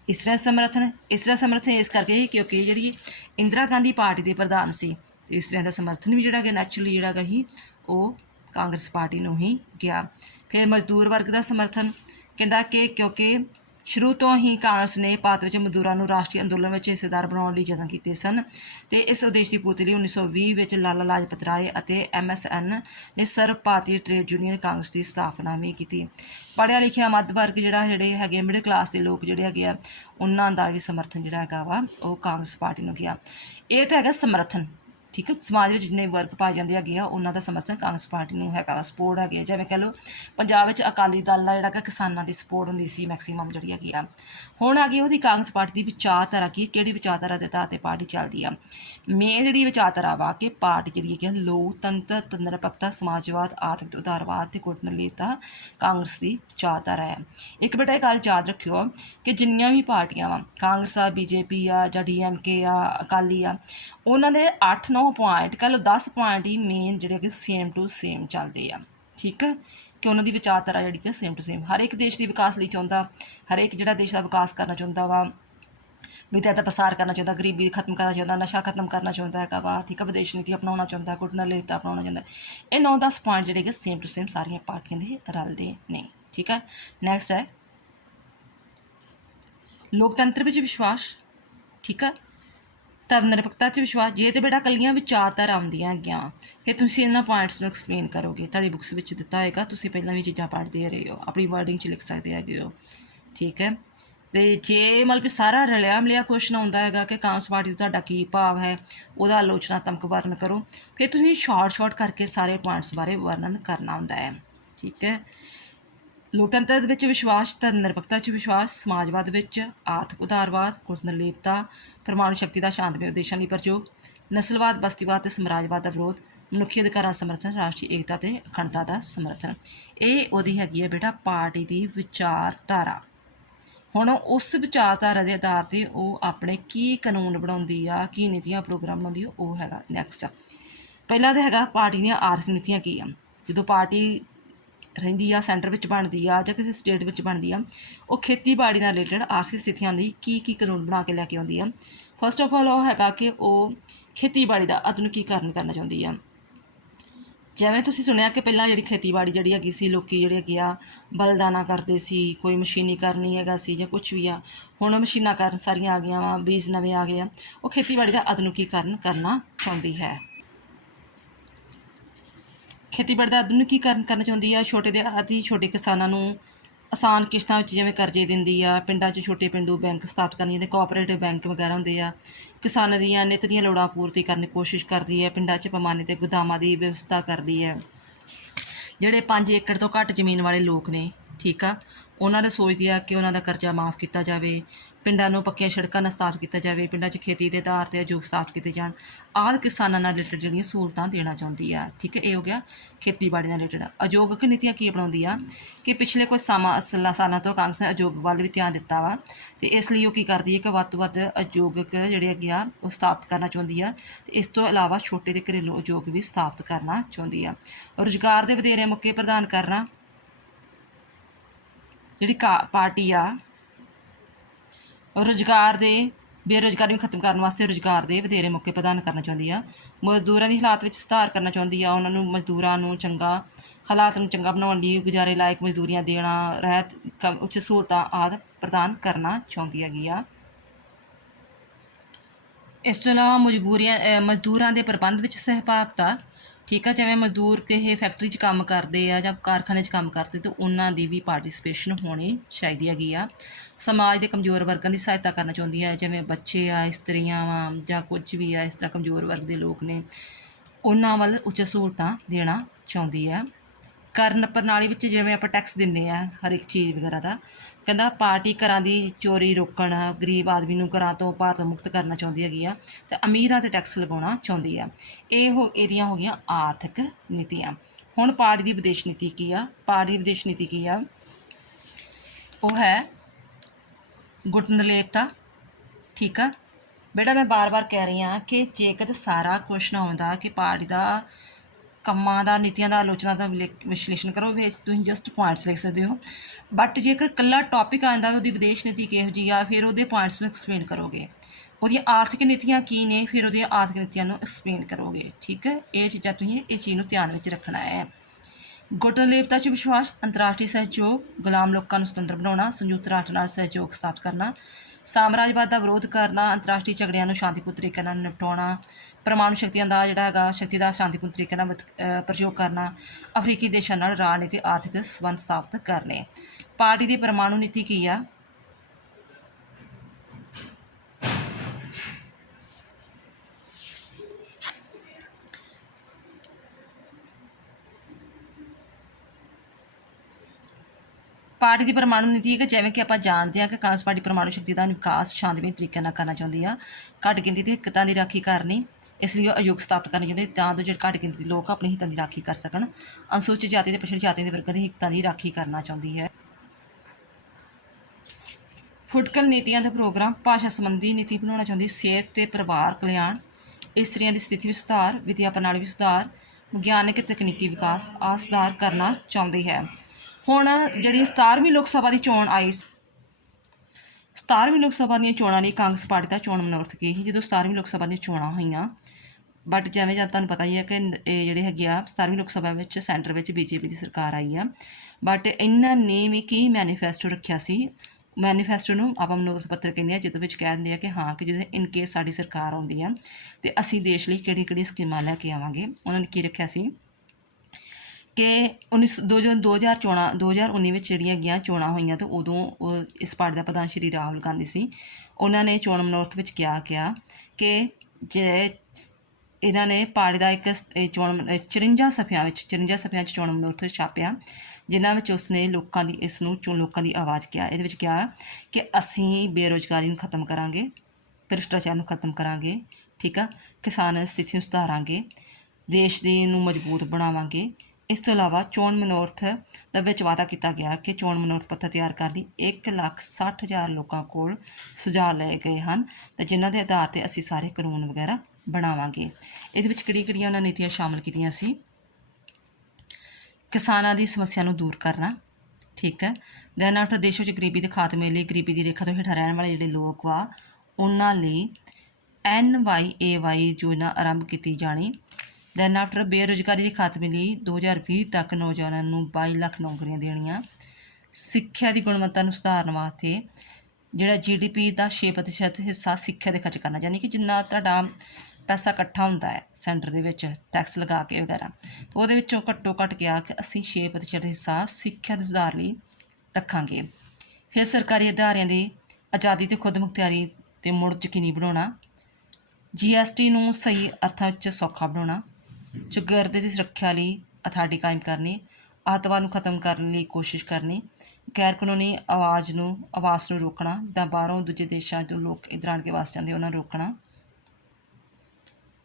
ਇਸ ਤਰ੍ਹਾਂ ਸਮਰਥਨ ਇਸ ਕਰਕੇ ਸੀ ਕਿਉਂਕਿ ਜਿਹੜੀ ਇੰਦਰਾ ਗਾਂਧੀ ਪਾਰਟੀ ਦੇ ਪ੍ਰਧਾਨ ਸੀ ਅਤੇ ਇਸ ਤਰ੍ਹਾਂ ਦਾ ਸਮਰਥਨ ਵੀ ਜਿਹੜਾ ਕਿ ਨੈਚੁਰਲੀ ਜਿਹੜਾ ਹੈਗਾ ਸੀ ਉਹ ਕਾਂਗਰਸ ਪਾਰਟੀ ਨੂੰ ਹੀ ਗਿਆ। ਫਿਰ ਮਜ਼ਦੂਰ ਵਰਗ ਦਾ ਸਮਰਥਨ ਕਹਿੰਦਾ ਕਿ ਕਿਉਂਕਿ ਸ਼ੁਰੂ ਤੋਂ ਹੀ ਕਾਂਗਰਸ ਨੇ ਭਾਰਤ ਵਿੱਚ ਮਜ਼ਦੂਰਾਂ ਨੂੰ ਰਾਸ਼ਟਰੀ ਅੰਦੋਲਨ ਵਿੱਚ ਹਿੱਸੇਦਾਰ ਬਣਾਉਣ ਲਈ ਯਤਨ ਕੀਤੇ ਸਨ ਅਤੇ ਇਸ ਉਦੇਸ਼ ਦੀ ਪੂਰਤੀ ਲਈ 1920 ਵਿੱਚ ਲਾਲਾ ਲਾਜਪਤ ਰਾਏ ਅਤੇ MSN ਨੇ ਸਰਬ ਭਾਰਤੀ ਟ੍ਰੇਡ ਯੂਨੀਅਨ ਕਾਂਗਰਸ ਦੀ ਸਥਾਪਨਾ ਵੀ ਕੀਤੀ। ਪੜ੍ਹਿਆ ਲਿਖਿਆ ਮੱਧ ਵਰਗ ਜਿਹੜੇ ਹੈਗੇ ਮਿਡਲ ਕਲਾਸ ਦੇ ਲੋਕ ਜਿਹੜੇ ਹੈਗੇ ਆ ਉਹਨਾਂ ਦਾ ਵੀ ਸਮਰਥਨ ਜਿਹੜਾ ਹੈਗਾ ਵਾ ਉਹ ਕਾਂਗਰਸ ਪਾਰਟੀ ਨੂੰ ਗਿਆ। ਇਹ ਤਾਂ ਹੈਗਾ ਸਮਰਥਨ, ਠੀਕ ਹੈ। ਸਮਾਜ ਵਿੱਚ ਜਿੰਨੇ ਵਰਗ ਪਾਏ ਜਾਂਦੇ ਹੈਗੇ ਆ ਉਹਨਾਂ ਦਾ ਸਮਰਥਨ ਕਾਂਗਰਸ ਪਾਰਟੀ ਨੂੰ ਹੈਗਾ ਵਾ, ਸਪੋਰਟ ਹੈਗੀ ਆ। ਜਿਵੇਂ ਕਹਿ ਲਓ ਪੰਜਾਬ ਵਿੱਚ ਅਕਾਲੀ ਦਲ ਦਾ ਜਿਹੜਾ ਕਿ ਕਿਸਾਨਾਂ ਦੀ ਸਪੋਰਟ ਹੁੰਦੀ ਸੀ ਮੈਕਸੀਮਮ ਜਿਹੜੀ ਹੈਗੀ ਆ। ਹੁਣ ਆ ਗਈ ਉਹਦੀ ਕਾਂਗਰਸ ਪਾਰਟੀ ਦੀ ਵਿਚਾਰਧਾਰਾ ਕੀ, ਕਿਹੜੀ ਵਿਚਾਰਧਾਰਾ ਦੇ ਤਹਿਤ ਪਾਰਟੀ ਚੱਲਦੀ ਆ। ਮੇਨ ਜਿਹੜੀ ਵਿਚਾਰਧਾਰਾ ਵਾ ਕਿ ਪਾਰਟੀ ਜਿਹੜੀ ਹੈਗੀ ਆ ਲੋਕਤੰਤਰ, ਨਿਰਪੱਖਤਾ, ਸਮਾਜਵਾਦ, ਆਰਥਿਕ ਉਦਾਰਵਾਦ ਅਤੇ ਗੁੱਟਨਿਰਭਰਤਾ ਕਾਂਗਰਸ ਦੀ ਵਿਚਾਰਧਾਰਾ ਹੈ। ਇੱਕ ਬੇਟਾ ਇਹ ਗੱਲ ਯਾਦ ਰੱਖਿਓ ਕਿ ਜਿੰਨੀਆਂ ਵੀ ਪਾਰਟੀਆਂ ਵਾ ਕਾਂਗਰਸ ਆ, BJP ਆ ਜਾਂ DMK ਆ, ਅਕਾਲੀ ਆ, ਉਹਨਾਂ ਦੇ 8-9 ਪੁਆਇੰਟ ਕਹਿ ਲਓ 10 ਪੁਆਇੰਟ ਹੀ ਮੇਨ ਜਿਹੜੇ ਕਿ ਸੇਮ ਟੂ ਸੇਮ ਚੱਲਦੇ ਆ, ਠੀਕ ਹੈ। ਕਿ ਉਹਨਾਂ ਦੀ ਵਿਚਾਰਧਾਰਾ ਜਿਹੜੀ ਕਿ ਸੇਮ ਟੂ ਸੇਮ ਹਰ ਇੱਕ ਦੇਸ਼ ਦੀ ਵਿਕਾਸ ਲਈ ਚਾਹੁੰਦਾ, ਹਰੇਕ ਜਿਹੜਾ ਦੇਸ਼ ਦਾ ਵਿਕਾਸ ਕਰਨਾ ਚਾਹੁੰਦਾ ਵਾ, ਵਿਦਿਆ ਦਾ ਪ੍ਰਸਾਰ ਕਰਨਾ ਚਾਹੁੰਦਾ, ਗਰੀਬੀ ਖਤਮ ਕਰਨਾ ਚਾਹੁੰਦਾ, ਨਸ਼ਾ ਖਤਮ ਕਰਨਾ ਚਾਹੁੰਦਾ ਹੈਗਾ ਵਾ, ਠੀਕ ਹੈ। ਵਿਦੇਸ਼ ਨੀਤੀ ਅਪਣਾਉਣਾ ਚਾਹੁੰਦਾ, ਗੁੱਟਨਿਰਭਰਤਾ ਅਪਣਾਉਣਾ ਚਾਹੁੰਦਾ। ਇਹ 9-10 ਪੁਆਇੰਟ ਜਿਹੜੇ ਕਿ ਸੇਮ ਟੂ ਸੇਮ ਸਾਰੀਆਂ ਪਾਰਟੀਆਂ ਦੇ ਰਲਦੇ ਨੇ, ਠੀਕ ਹੈ। ਨੈਕਸਟ ਹੈ ਲੋਕਤੰਤਰ ਵਿੱਚ ਵਿਸ਼ਵਾਸ, ਠੀਕ ਹੈ। ਧਰਮ ਨਿਰਪੱਖਤਾ 'ਚ ਵਿਸ਼ਵਾਸ। ਜੇ ਤਾਂ ਬੇਟਾ ਇਕੱਲੀਆਂ ਵਿਚਾਰਧਾਰਾ ਆਉਂਦੀਆਂ ਹੈਗੀਆਂ ਫਿਰ ਤੁਸੀਂ ਇਹਨਾਂ ਪੁਆਇੰਟਸ ਨੂੰ ਐਕਸਪਲੇਨ ਕਰੋਗੇ, ਤੁਹਾਡੀ ਬੁੱਕਸ ਵਿੱਚ ਦਿੱਤਾ ਹੋਏਗਾ, ਤੁਸੀਂ ਪਹਿਲਾਂ ਵੀ ਚੀਜ਼ਾਂ ਪੜ੍ਹਦੇ ਰਹੇ ਹੋ, ਆਪਣੀ ਵਰਡਿੰਗ 'ਚ ਲਿਖ ਸਕਦੇ ਹੈਗੇ ਹੋ, ਠੀਕ ਹੈ। ਅਤੇ ਜੇ ਮਤਲਬ ਕਿ ਸਾਰਾ ਰਲਿਆ ਮਿਲਿਆ ਕੁਐਸਚਨ ਆਉਂਦਾ ਹੈਗਾ ਕਿ ਕਾਂਗਰਸ ਪਾਰਟੀ ਦਾ ਤੁਹਾਡਾ ਕੀ ਭਾਵ ਹੈ, ਉਹਦਾ ਆਲੋਚਨਾਤਮਕ ਵਰਣਨ ਕਰੋ, ਫਿਰ ਤੁਸੀਂ ਸ਼ਾਰਟ ਕਰਕੇ ਸਾਰੇ ਪੁਆਇੰਟਸ ਬਾਰੇ ਵਰਣਨ ਕਰਨਾ ਹੁੰਦਾ ਹੈ, ਠੀਕ ਹੈ। ਲੋਕਤੰਤਰ ਦੇ ਵਿੱਚ ਵਿਸ਼ਵਾਸ, ਧਰਮ ਨਿਰਪੱਖਤਾ 'ਚ ਵਿਸ਼ਵਾਸ, ਸਮਾਜਵਾਦ ਵਿੱਚ, ਆਰਥਿਕ ਉਦਾਰਵਾਦ, ਗੁੱਟਨਿਰਭਰਤਾ, ਪਰਮਾਣੂ ਸ਼ਕਤੀ ਦਾ ਸ਼ਾਂਤਮਈ ਉਦੇਸ਼ਾਂ ਲਈ ਪ੍ਰਯੋਗ, ਨਸਲਵਾਦ, ਬਸਤੀਵਾਦ ਅਤੇ ਸਮਰਾਜਵਾਦ ਦਾ ਵਿਰੋਧ, ਮਨੁੱਖੀ ਅਧਿਕਾਰਾਂ ਸਮਰਥਨ, ਰਾਸ਼ਟਰੀ ਏਕਤਾ ਅਤੇ ਅਖੰਡਤਾ ਦਾ ਸਮਰਥਨ। ਇਹ ਉਹਦੀ ਹੈਗੀ ਹੈ ਬੇਟਾ ਪਾਰਟੀ ਦੀ ਵਿਚਾਰਧਾਰਾ। ਹੁਣ ਉਸ ਵਿਚਾਰਧਾਰਾ ਦੇ ਆਧਾਰ 'ਤੇ ਉਹ ਆਪਣੇ ਕੀ ਕਾਨੂੰਨ ਬਣਾਉਂਦੀ ਆ, ਕੀ ਨੀਤੀਆਂ ਪ੍ਰੋਗਰਾਮ ਬਣਾਉਂਦੀ ਆ, ਉਹ ਹੈਗਾ ਨੈਕਸਟ। ਪਹਿਲਾਂ ਤਾਂ ਹੈਗਾ ਪਾਰਟੀ ਦੀਆਂ ਆਰਥਿਕ ਨੀਤੀਆਂ ਕੀ ਆ। ਜਦੋਂ ਪਾਰਟੀ ਰਹਿੰਦੀ ਆ, ਸੈਂਟਰ ਵਿੱਚ ਬਣਦੀ ਆ ਜਾਂ ਕਿਸੇ ਸਟੇਟ ਵਿੱਚ ਬਣਦੀ ਆ, ਉਹ ਖੇਤੀਬਾੜੀ ਨਾਲ ਰਿਲੇਟਡ ਆਰਥਿਕ ਸਥਿਤੀਆਂ ਲਈ ਕੀ ਕਾਨੂੰਨ ਬਣਾ ਕੇ ਲੈ ਕੇ ਆਉਂਦੀ ਆ। ਫਸਟ ਆਫ ਆਲ ਉਹ ਹੈਗਾ ਕਿ ਉਹ ਖੇਤੀਬਾੜੀ ਦਾ ਆਧੁਨਿਕੀਕਰਨ ਕਰਨਾ ਚਾਹੁੰਦੀ ਆ। ਜਿਵੇਂ ਤੁਸੀਂ ਸੁਣਿਆ ਕਿ ਪਹਿਲਾਂ ਜਿਹੜੀ ਖੇਤੀਬਾੜੀ ਜਿਹੜੀ ਹੈਗੀ ਸੀ ਲੋਕੀ ਜਿਹੜੇ ਹੈਗੇ ਆ ਬਲਦਾਨਾ ਕਰਦੇ ਸੀ, ਕੋਈ ਮਸ਼ੀਨੀਕਰਨ ਨਹੀਂ ਹੈਗਾ ਸੀ ਜਾਂ ਕੁਛ ਵੀ ਆ। ਹੁਣ ਮਸ਼ੀਨਾਂ ਕਾਰਨ ਸਾਰੀਆਂ ਆ ਗਈਆਂ ਵਾ, ਬੀਜ ਨਵੇਂ ਆ ਗਏ ਆ। ਉਹ ਖੇਤੀਬਾੜੀ ਦਾ ਆਧੁਨਿਕੀਕਰਨ ਕਰਨਾ ਚਾਹੁੰਦੀ ਹੈ। ਖੇਤੀਬਾੜੀ ਦਾ ਆਧੁਨਿਕੀਕਰਨ ਕਰਨਾ ਚਾਹੁੰਦੀ ਆ। ਛੋਟੇ ਕਿਸਾਨਾਂ ਨੂੰ ਆਸਾਨ ਕਿਸ਼ਤਾਂ ਵਿੱਚ ਜਿਵੇਂ ਕਰਜ਼ੇ ਦਿੰਦੀ ਆ। ਪਿੰਡਾਂ 'ਚ ਛੋਟੇ ਪੇਂਡੂ ਬੈਂਕ ਸਥਾਪਿਤ ਕਰਨੇ ਚਾਹੀਦੇ, ਕੋਆਪਰੇਟਿਵ ਬੈਂਕ ਵਗੈਰਾ ਹੁੰਦੇ ਆ। ਕਿਸਾਨਾਂ ਦੀਆਂ ਨਿੱਤ ਦੀਆਂ ਲੋੜਾਂ ਪੂਰਤੀ ਕਰਨ ਦੀ ਕੋਸ਼ਿਸ਼ ਕਰਦੀ ਹੈ। ਪਿੰਡਾਂ 'ਚ ਪੈਮਾਨੇ 'ਤੇ ਗੋਦਾਮਾਂ ਦੀ ਵਿਵਸਥਾ ਕਰਦੀ ਹੈ। ਜਿਹੜੇ 5 ਏਕੜ ਤੋਂ ਘੱਟ ਜ਼ਮੀਨ ਵਾਲੇ ਲੋਕ ਨੇ, ਠੀਕ ਆ, ਉਹਨਾਂ ਦਾ ਸੋਚਦੀ ਆ ਕਿ ਉਹਨਾਂ ਦਾ ਕਰਜ਼ਾ ਮਾਫ਼ ਕੀਤਾ ਜਾਵੇ, ਪਿੰਡਾਂ ਨੂੰ ਪੱਕੀਆਂ ਸੜਕਾਂ ਨਾਲ ਸਥਾਪਿਤ ਕੀਤਾ ਜਾਵੇ, ਪਿੰਡਾਂ 'ਚ ਖੇਤੀ ਦੇ ਆਧਾਰ 'ਤੇ ਉਦਯੋਗ ਸਥਾਪਿਤ ਕੀਤੇ ਜਾਣ। ਆਦਿ ਕਿਸਾਨਾਂ ਨਾਲ ਰਿਲੇਟਡ ਜਿਹੜੀਆਂ ਸਹੂਲਤਾਂ ਦੇਣਾ ਚਾਹੁੰਦੀ ਆ, ਠੀਕ ਹੈ। ਇਹ ਹੋ ਗਿਆ ਖੇਤੀਬਾੜੀ ਨਾਲ ਰਿਲੇਟਡ। ਉਦਯੋਗਿਕ ਨੀਤੀਆਂ ਕੀ ਅਪਣਾਉਂਦੀ ਆ ਕਿ ਪਿਛਲੇ ਕੁਝ ਸਾਲਾਂ ਤੋਂ ਕਾਂਗਰਸ ਨੇ ਉਦਯੋਗ ਵੱਲ ਵੀ ਧਿਆਨ ਦਿੱਤਾ ਵਾ ਅਤੇ ਇਸ ਲਈ ਉਹ ਕੀ ਕਰਦੀ ਹੈ ਕਿ ਵੱਧ ਤੋਂ ਵੱਧ ਉਦਯੋਗਿਕ ਜਿਹੜੇ ਹੈਗੇ ਆ ਉਹ ਸਥਾਪਿਤ ਕਰਨਾ ਚਾਹੁੰਦੀ ਆ। ਅਤੇ ਇਸ ਤੋਂ ਇਲਾਵਾ ਛੋਟੇ ਅਤੇ ਘਰੇਲੂ ਉਦਯੋਗ ਵੀ ਸਥਾਪਿਤ ਕਰਨਾ ਚਾਹੁੰਦੀ ਆ। ਰੁਜ਼ਗਾਰ ਦੇ ਵਧੇਰੇ ਮੌਕੇ ਪ੍ਰਦਾਨ ਕਰਨਾ। ਜਿਹੜੀ ਪਾਰਟੀ ਆ ਰੁਜ਼ਗਾਰ ਦੇ ਬੇਰੁਜ਼ਗਾਰੀ ਨੂੰ ਖਤਮ ਕਰਨ ਵਾਸਤੇ ਰੁਜ਼ਗਾਰ ਦੇ ਵਧੇਰੇ ਮੌਕੇ ਪ੍ਰਦਾਨ ਕਰਨਾ ਚਾਹੁੰਦੀ ਆ। ਮਜ਼ਦੂਰਾਂ ਦੀ ਹਾਲਾਤ ਵਿੱਚ ਸੁਧਾਰ ਕਰਨਾ ਚਾਹੁੰਦੀ ਆ। ਉਹਨਾਂ ਨੂੰ ਮਜ਼ਦੂਰਾਂ ਨੂੰ ਹਾਲਾਤ ਨੂੰ ਚੰਗਾ ਬਣਾਉਣ ਲਈ ਗੁਜ਼ਾਰੇ ਲਾਇਕ ਮਜ਼ਦੂਰੀਆਂ ਦੇਣਾ, ਰਹਿਤ ਉੱਚ ਸਹੂਲਤਾਂ ਆਦਿ ਪ੍ਰਦਾਨ ਕਰਨਾ ਚਾਹੁੰਦੀ ਹੈਗੀ ਆ। ਇਸ ਤੋਂ ਇਲਾਵਾ ਮਜ਼ਦੂਰਾਂ ਦੇ ਪ੍ਰਬੰਧ ਵਿੱਚ ਸਹਿਭਾਗਤਾ, ਠੀਕ ਆ। ਜਿਵੇਂ ਮਜ਼ਦੂਰ ਕਿਸੇ ਫੈਕਟਰੀ 'ਚ ਕੰਮ ਕਰਦੇ ਆ ਜਾਂ ਕਾਰਖਾਨੇ 'ਚ ਕੰਮ ਕਰਦੇ ਤਾਂ ਉਹਨਾਂ ਦੀ ਵੀ ਪਾਰਟੀਸਪੇਸ਼ਨ ਹੋਣੀ ਚਾਹੀਦੀ ਹੈਗੀ ਆ। ਸਮਾਜ ਦੇ ਕਮਜ਼ੋਰ ਵਰਗਾਂ ਦੀ ਸਹਾਇਤਾ ਕਰਨਾ ਚਾਹੁੰਦੀ ਹੈ, ਜਿਵੇਂ ਬੱਚੇ ਆ, ਇਸਤਰੀਆਂ ਵਾ ਜਾਂ ਕੁਝ ਵੀ ਆ, ਇਸ ਤਰ੍ਹਾਂ ਕਮਜ਼ੋਰ ਵਰਗ ਦੇ ਲੋਕ ਨੇ। ਉਹਨਾਂ ਵੱਲ ਉੱਚ ਸਹੂਲਤਾਂ ਦੇਣਾ ਚਾਹੁੰਦੀ ਹੈ। ਕਰਨ ਪ੍ਰਣਾਲੀ ਵਿੱਚ ਜਿਵੇਂ ਆਪਾਂ ਟੈਕਸ ਦਿੰਦੇ ਹਾਂ ਹਰ ਇੱਕ ਚੀਜ਼ ਵਗੈਰਾ ਦਾ, ਕਹਿੰਦਾ ਪਾਰਟੀ ਘਰਾਂ ਦੀ ਚੋਰੀ ਰੋਕਣ, ਗਰੀਬ ਆਦਮੀ ਨੂੰ ਘਰਾਂ ਤੋਂ ਭਾਰਤ ਮੁਕਤ ਕਰਨਾ ਚਾਹੁੰਦੀ ਹੈਗੀ ਆ, ਅਤੇ ਅਮੀਰਾਂ 'ਤੇ ਟੈਕਸ ਲਗਾਉਣਾ ਚਾਹੁੰਦੀ ਆ। ਇਹਦੀਆਂ ਹੋ ਗਈਆਂ ਆਰਥਿਕ ਨੀਤੀਆਂ। ਹੁਣ ਪਾਰਟੀ ਦੀ ਵਿਦੇਸ਼ ਨੀਤੀ ਕੀ ਆ? ਪਾਰਟੀ ਦੀ ਵਿਦੇਸ਼ ਨੀਤੀ ਕੀ ਆ? ਉਹ ਹੈ ਗੁੱਟ ਨਿਰਲੇਪਤਾ। ਠੀਕ ਆ ਬੇਟਾ, ਮੈਂ ਬਾਰ-ਬਾਰ ਕਹਿ ਰਹੀ ਹਾਂ ਕਿ ਜੇਕਰ ਸਾਰਾ ਕੁਛ ਨਾ ਆਉਂਦਾ ਕਿ ਪਾਰਟੀ ਦਾ ਕੰਮਾਂ ਦਾ, ਨੀਤੀਆਂ ਦਾ, ਆਲੋਚਨਾ ਦਾ ਵਿਸ਼ਲੇਸ਼ਣ ਕਰੋ, ਫਿਰ ਤੁਸੀਂ ਜਸਟ ਪੁਆਇੰਟਸ ਲਿਖ ਸਕਦੇ ਹੋ। ਬਟ ਜੇਕਰ ਇਕੱਲਾ ਟੌਪਿਕ ਆਉਂਦਾ ਉਹਦੀ ਵਿਦੇਸ਼ ਨੀਤੀ ਕਿਹੋ ਜਿਹੀ ਆ, ਫਿਰ ਉਹਦੇ ਪੁਆਇੰਟਸ ਨੂੰ ਐਕਸਪਲੇਨ ਕਰੋਗੇ। ਉਹਦੀਆਂ ਆਰਥਿਕ ਨੀਤੀਆਂ ਕੀ ਨੇ, ਫਿਰ ਉਹਦੀਆਂ ਆਰਥਿਕ ਨੀਤੀਆਂ ਨੂੰ ਐਕਸਪਲੇਨ ਕਰੋਗੇ। ਠੀਕ ਹੈ, ਇਹ ਚੀਜ਼ਾਂ ਤੁਸੀਂ ਇਸ ਚੀਜ਼ ਨੂੰ ਧਿਆਨ ਵਿੱਚ ਰੱਖਣਾ ਹੈ। ਗੁੱਟ ਨਿਰਲੇਪਤਾ 'ਚ ਵਿਸ਼ਵਾਸ, ਅੰਤਰਰਾਸ਼ਟਰੀ ਸਹਿਯੋਗ, ਗੁਲਾਮ ਲੋਕਾਂ ਨੂੰ ਸੁਤੰਤਰ ਬਣਾਉਣਾ, ਸੰਯੁਕਤ ਰਾਸ਼ਟਰ ਨਾਲ ਸਹਿਯੋਗ ਸਥਾਪਿਤ ਕਰਨਾ, ਸਾਮਰਾਜਵਾਦ ਦਾ ਵਿਰੋਧ ਕਰਨਾ, ਅੰਤਰਰਾਸ਼ਟਰੀ ਝਗੜਿਆਂ ਨੂੰ ਸ਼ਾਂਤੀਪੂਰਨ ਤਰੀਕੇ ਨਾਲ ਨਿਪਟਾਉਣਾ, ਪਰਮਾਣੂ ਸ਼ਕਤੀਆਂ ਦਾ ਜਿਹੜਾ ਹੈਗਾ ਸ਼ਕਤੀ ਦਾ ਸ਼ਾਂਤੀਪੂਰਨ ਤਰੀਕੇ ਨਾਲ ਪ੍ਰਯੋਗ ਕਰਨਾ, ਅਫਰੀਕੀ ਦੇਸ਼ਾਂ ਨਾਲ ਰਾਜਨੀਤਿਕ ਆਰਥਿਕ ਸੰਬੰਧ ਸਥਾਪਿਤ ਕਰਨੇ। ਪਾਰਟੀ ਦੀ ਪਰਮਾਣੂ ਨੀਤੀ ਕੀ ਆ? ਪਾਰਟੀ ਦੀ ਪਰਮਾਣੂ ਨੀਤੀ ਹੈ ਕਿ ਜਿਵੇਂ ਕਿ ਆਪਾਂ ਜਾਣਦੇ ਹਾਂ ਕਿ ਕਾਂਗਰਸ ਪਾਰਟੀ ਪਰਮਾਣੂ ਸ਼ਕਤੀ ਦਾ ਵਿਕਾਸ ਸ਼ਾਂਤਮਈ ਤਰੀਕੇ ਨਾਲ ਕਰਨਾ ਚਾਹੁੰਦੀ ਆ, ਘੱਟ ਗਿਣਤੀ ਦੇ ਹਿੱਤਾਂ ਦੀ ਰਾਖੀ ਕਰਨੀ, ਇਸ ਲਈ ਉਹ ਆਯੋਗ ਸਥਾਪਿਤ ਕਰਨੇ ਚਾਹੁੰਦੇ ਤਾਂ ਜੋ ਜਿਹੜੇ ਘੱਟ ਗਿਣਤੀ ਦੇ ਲੋਕ ਆਪਣੇ ਹਿੱਤਾਂ ਦੀ ਰਾਖੀ ਕਰ ਸਕਣ। ਅਨੁਸੂਚਿਤ ਜਾਤੀ ਤੇ ਪਛੜੀ ਜਾਤੀ ਦੇ ਵਰਗਾਂ ਦੇ ਹਿੱਤਾਂ ਦੀ ਰਾਖੀ ਕਰਨਾ ਚਾਹੁੰਦੀ ਹੈ। ਫੁਟਕਲ ਨੀਤੀਆਂ ਦਾ ਪ੍ਰੋਗਰਾਮ, ਭਾਸ਼ਾ ਸੰਬੰਧੀ ਨੀਤੀ ਬਣਾਉਣਾ ਚਾਹੁੰਦੀ, ਸਿਹਤ ਤੇ ਪਰਿਵਾਰ ਕਲਿਆਣ, ਇਸਤਰੀਆਂ ਦੀ ਸਥਿਤੀ ਵਿੱਚ ਸੁਧਾਰ, ਵਿਦਿਆ ਪ੍ਰਣਾਲੀ ਵਿੱਚ ਸੁਧਾਰ, ਵਿਗਿਆਨਕ ਤੇ ਤਕਨੀਕੀ ਵਿਕਾਸ ਆ ਸੁਧਾਰ ਕਰਨਾ ਚਾਹੁੰਦੀ ਹੈ। ਹੁਣ ਜਿਹੜੀ 17ਵੀਂ ਲੋਕ ਸਭਾ ਦੀ ਚੋਣ ਆਈ, 17ਵੀਂ ਲੋਕ ਸਭਾ ਦੀਆਂ ਚੋਣਾਂ ਲਈ ਕਾਂਗਰਸ ਪਾਰਟੀ ਦਾ ਚੋਣ ਮਨੋਰਥ ਕੀ ਸੀ? ਜਦੋਂ 17ਵੀਂ ਲੋਕ ਸਭਾ ਦੀਆਂ ਚੋਣਾਂ ਹੋਈਆਂ, ਬਟ ਜਿਵੇਂ ਜਦ ਤੁਹਾਨੂੰ ਪਤਾ ਹੀ ਹੈ ਕਿ ਇਹ ਜਿਹੜੇ ਹੈਗੇ ਆ 17ਵੀਂ ਲੋਕ ਸਭਾ ਵਿੱਚ ਸੈਂਟਰ ਵਿੱਚ BJP ਦੀ ਸਰਕਾਰ ਆਈ ਆ, ਬਟ ਇਹਨਾਂ ਨੇ ਵੀ ਕੀ ਮੈਨੀਫੈਸਟੋ ਰੱਖਿਆ ਸੀ? ਮੈਨੀਫੈਸਟੋ ਨੂੰ ਆਪਾਂ ਮਨੋਰਥ ਪੱਤਰ ਕਹਿੰਦੇ ਆ, ਜਿਹਦੇ ਵਿੱਚ ਕਹਿ ਦਿੰਦੇ ਆ ਕਿ ਹਾਂ ਕਿ ਜਦੋਂ ਇਨ ਕੇਸ ਸਾਡੀ ਸਰਕਾਰ ਆਉਂਦੀ ਆ ਅਤੇ ਅਸੀਂ ਦੇਸ਼ ਲਈ ਕਿਹੜੀ ਸਕੀਮਾਂ ਲੈ ਕੇ ਆਵਾਂਗੇ। ਉਹਨਾਂ ਨੇ ਕੀ ਰੱਖਿਆ ਸੀ ਕਿ 2019 ਵਿੱਚ ਜਿਹੜੀਆਂ ਹੈਗੀਆਂ ਚੋਣਾਂ ਹੋਈਆਂ ਤਾਂ ਉਦੋਂ ਇਸ ਪਾਰਟੀ ਦਾ ਪ੍ਰਧਾਨ ਸ਼੍ਰੀ ਰਾਹੁਲ ਗਾਂਧੀ ਸੀ। ਉਹਨਾਂ ਨੇ ਚੋਣ ਮਨੋਰਥ ਵਿੱਚ ਕਿਹਾ ਕਿ ਜੇ ਇਹਨਾਂ ਨੇ ਪਾਰਟੀ ਦਾ ਇੱਕ ਚੋਣ 54 ਸਫ਼ਿਆਂ 'ਚ ਚੋਣ ਮਨੋਰਥ ਛਾਪਿਆ, ਜਿਨ੍ਹਾਂ ਵਿੱਚ ਉਸਨੇ ਲੋਕਾਂ ਦੀ ਆਵਾਜ਼ ਕਿਹਾ। ਇਹਦੇ ਵਿੱਚ ਕਿਹਾ ਕਿ ਅਸੀਂ ਬੇਰੁਜ਼ਗਾਰੀ ਨੂੰ ਖਤਮ ਕਰਾਂਗੇ, ਭ੍ਰਿਸ਼ਟਾਚਾਰ ਨੂੰ ਖਤਮ ਕਰਾਂਗੇ, ਠੀਕ ਆ, ਕਿਸਾਨਾਂ ਦੀ ਸਥਿਤੀ ਨੂੰ ਸੁਧਾਰਾਂਗੇ, ਦੇਸ਼ ਨੂੰ ਮਜ਼ਬੂਤ ਬਣਾਵਾਂਗੇ। ਇਸ ਤੋਂ ਇਲਾਵਾ ਚੋਣ ਮਨੋਰਥ ਦੇ ਵਿੱਚ ਵਾਅਦਾ ਕੀਤਾ ਗਿਆ ਕਿ ਚੋਣ ਮਨੋਰਥ ਪੱਤਰ ਤਿਆਰ ਕਰਨ ਲਈ 1,60,000 ਲੋਕਾਂ ਕੋਲ ਸੁਝਾਅ ਲਏ ਗਏ ਹਨ ਅਤੇ ਜਿਨ੍ਹਾਂ ਦੇ ਆਧਾਰ 'ਤੇ ਅਸੀਂ ਸਾਰੇ ਕਾਨੂੰਨ ਵਗੈਰਾ ਬਣਾਵਾਂਗੇ। ਇਹਦੇ ਵਿੱਚ ਕਿਹੜੀਆਂ ਉਹਨਾਂ ਨੀਤੀਆਂ ਸ਼ਾਮਲ ਕੀਤੀਆਂ ਸੀ? ਕਿਸਾਨਾਂ ਦੀ ਸਮੱਸਿਆ ਨੂੰ ਦੂਰ ਕਰਨਾ, ਠੀਕ ਹੈ। ਦੈਨ ਆਫਟਰ ਦੇਸ਼ ਵਿੱਚ ਗਰੀਬੀ ਦੇ ਖਾਤਮੇ ਲਈ, ਗਰੀਬੀ ਦੀ ਰੇਖਾ ਤੋਂ ਹੇਠਾਂ ਰਹਿਣ ਵਾਲੇ ਜਿਹੜੇ ਲੋਕ ਵਾ ਉਹਨਾਂ ਲਈ NYAY ਯੋਜਨਾ ਆਰੰਭ ਕੀਤੀ ਜਾਣੀ। ਦੈਨ ਆਫਟਰ ਬੇਰੁਜ਼ਗਾਰੀ ਦੇ ਖਾਤਮੇ ਲਈ 2020 ਤੱਕ ਨੌਜਵਾਨਾਂ ਨੂੰ 22 ਲੱਖ ਨੌਕਰੀਆਂ ਦੇਣੀਆਂ। ਸਿੱਖਿਆ ਦੀ ਗੁਣਵੱਤਾ ਨੂੰ ਸੁਧਾਰਨ ਵਾਸਤੇ ਜਿਹੜਾ GDP ਦਾ 6% ਹਿੱਸਾ ਸਿੱਖਿਆ ਦੇ ਖਰਚ ਕਰਨਾ, ਯਾਨੀ ਕਿ ਜਿੰਨਾ ਤੁਹਾਡਾ ਪੈਸਾ ਇਕੱਠਾ ਹੁੰਦਾ ਹੈ ਸੈਂਟਰ ਦੇ ਵਿੱਚ ਟੈਕਸ ਲਗਾ ਕੇ ਵਗੈਰਾ, ਉਹਦੇ ਵਿੱਚੋਂ ਘੱਟੋ ਘੱਟ ਕਿਹਾ ਕਿ ਅਸੀਂ 6% ਹਿੱਸਾ ਸਿੱਖਿਆ ਦੇ ਸੁਧਾਰ ਲਈ ਰੱਖਾਂਗੇ। ਫਿਰ ਸਰਕਾਰੀ ਅਦਾਰਿਆਂ ਦੀ ਆਜ਼ਾਦੀ ਅਤੇ ਖੁਦਮੁਖਤਿਆਰੀ 'ਤੇ ਮੁੜ ਯਕੀਨੀ ਬਣਾਉਣਾ। GST ਨੂੰ ਸਹੀ ਅਰਥਾਂ ਵਿੱਚ ਸੌਖਾ ਬਣਾਉਣਾ। ਚੌਗਿਰਦੇ ਦੀ ਸੁਰੱਖਿਆ ਲਈ ਅਥਾਰਟੀ ਕਾਇਮ ਕਰਨੀ। ਅੱਤਵਾਦ ਨੂੰ ਖਤਮ ਕਰਨ ਲਈ ਕੋਸ਼ਿਸ਼ ਕਰਨੀ। ਗੈਰ ਕਾਨੂੰਨੀ ਆਵਾਸ ਨੂੰ ਰੋਕਣਾ, ਜਿੱਦਾਂ ਬਾਹਰੋਂ ਦੂਜੇ ਦੇਸ਼ਾਂ ਤੋਂ ਲੋਕ ਇੱਧਰ ਆਣ ਕੇ ਵਸ ਜਾਂਦੇ ਉਹਨਾਂ ਨੂੰ ਰੋਕਣਾ।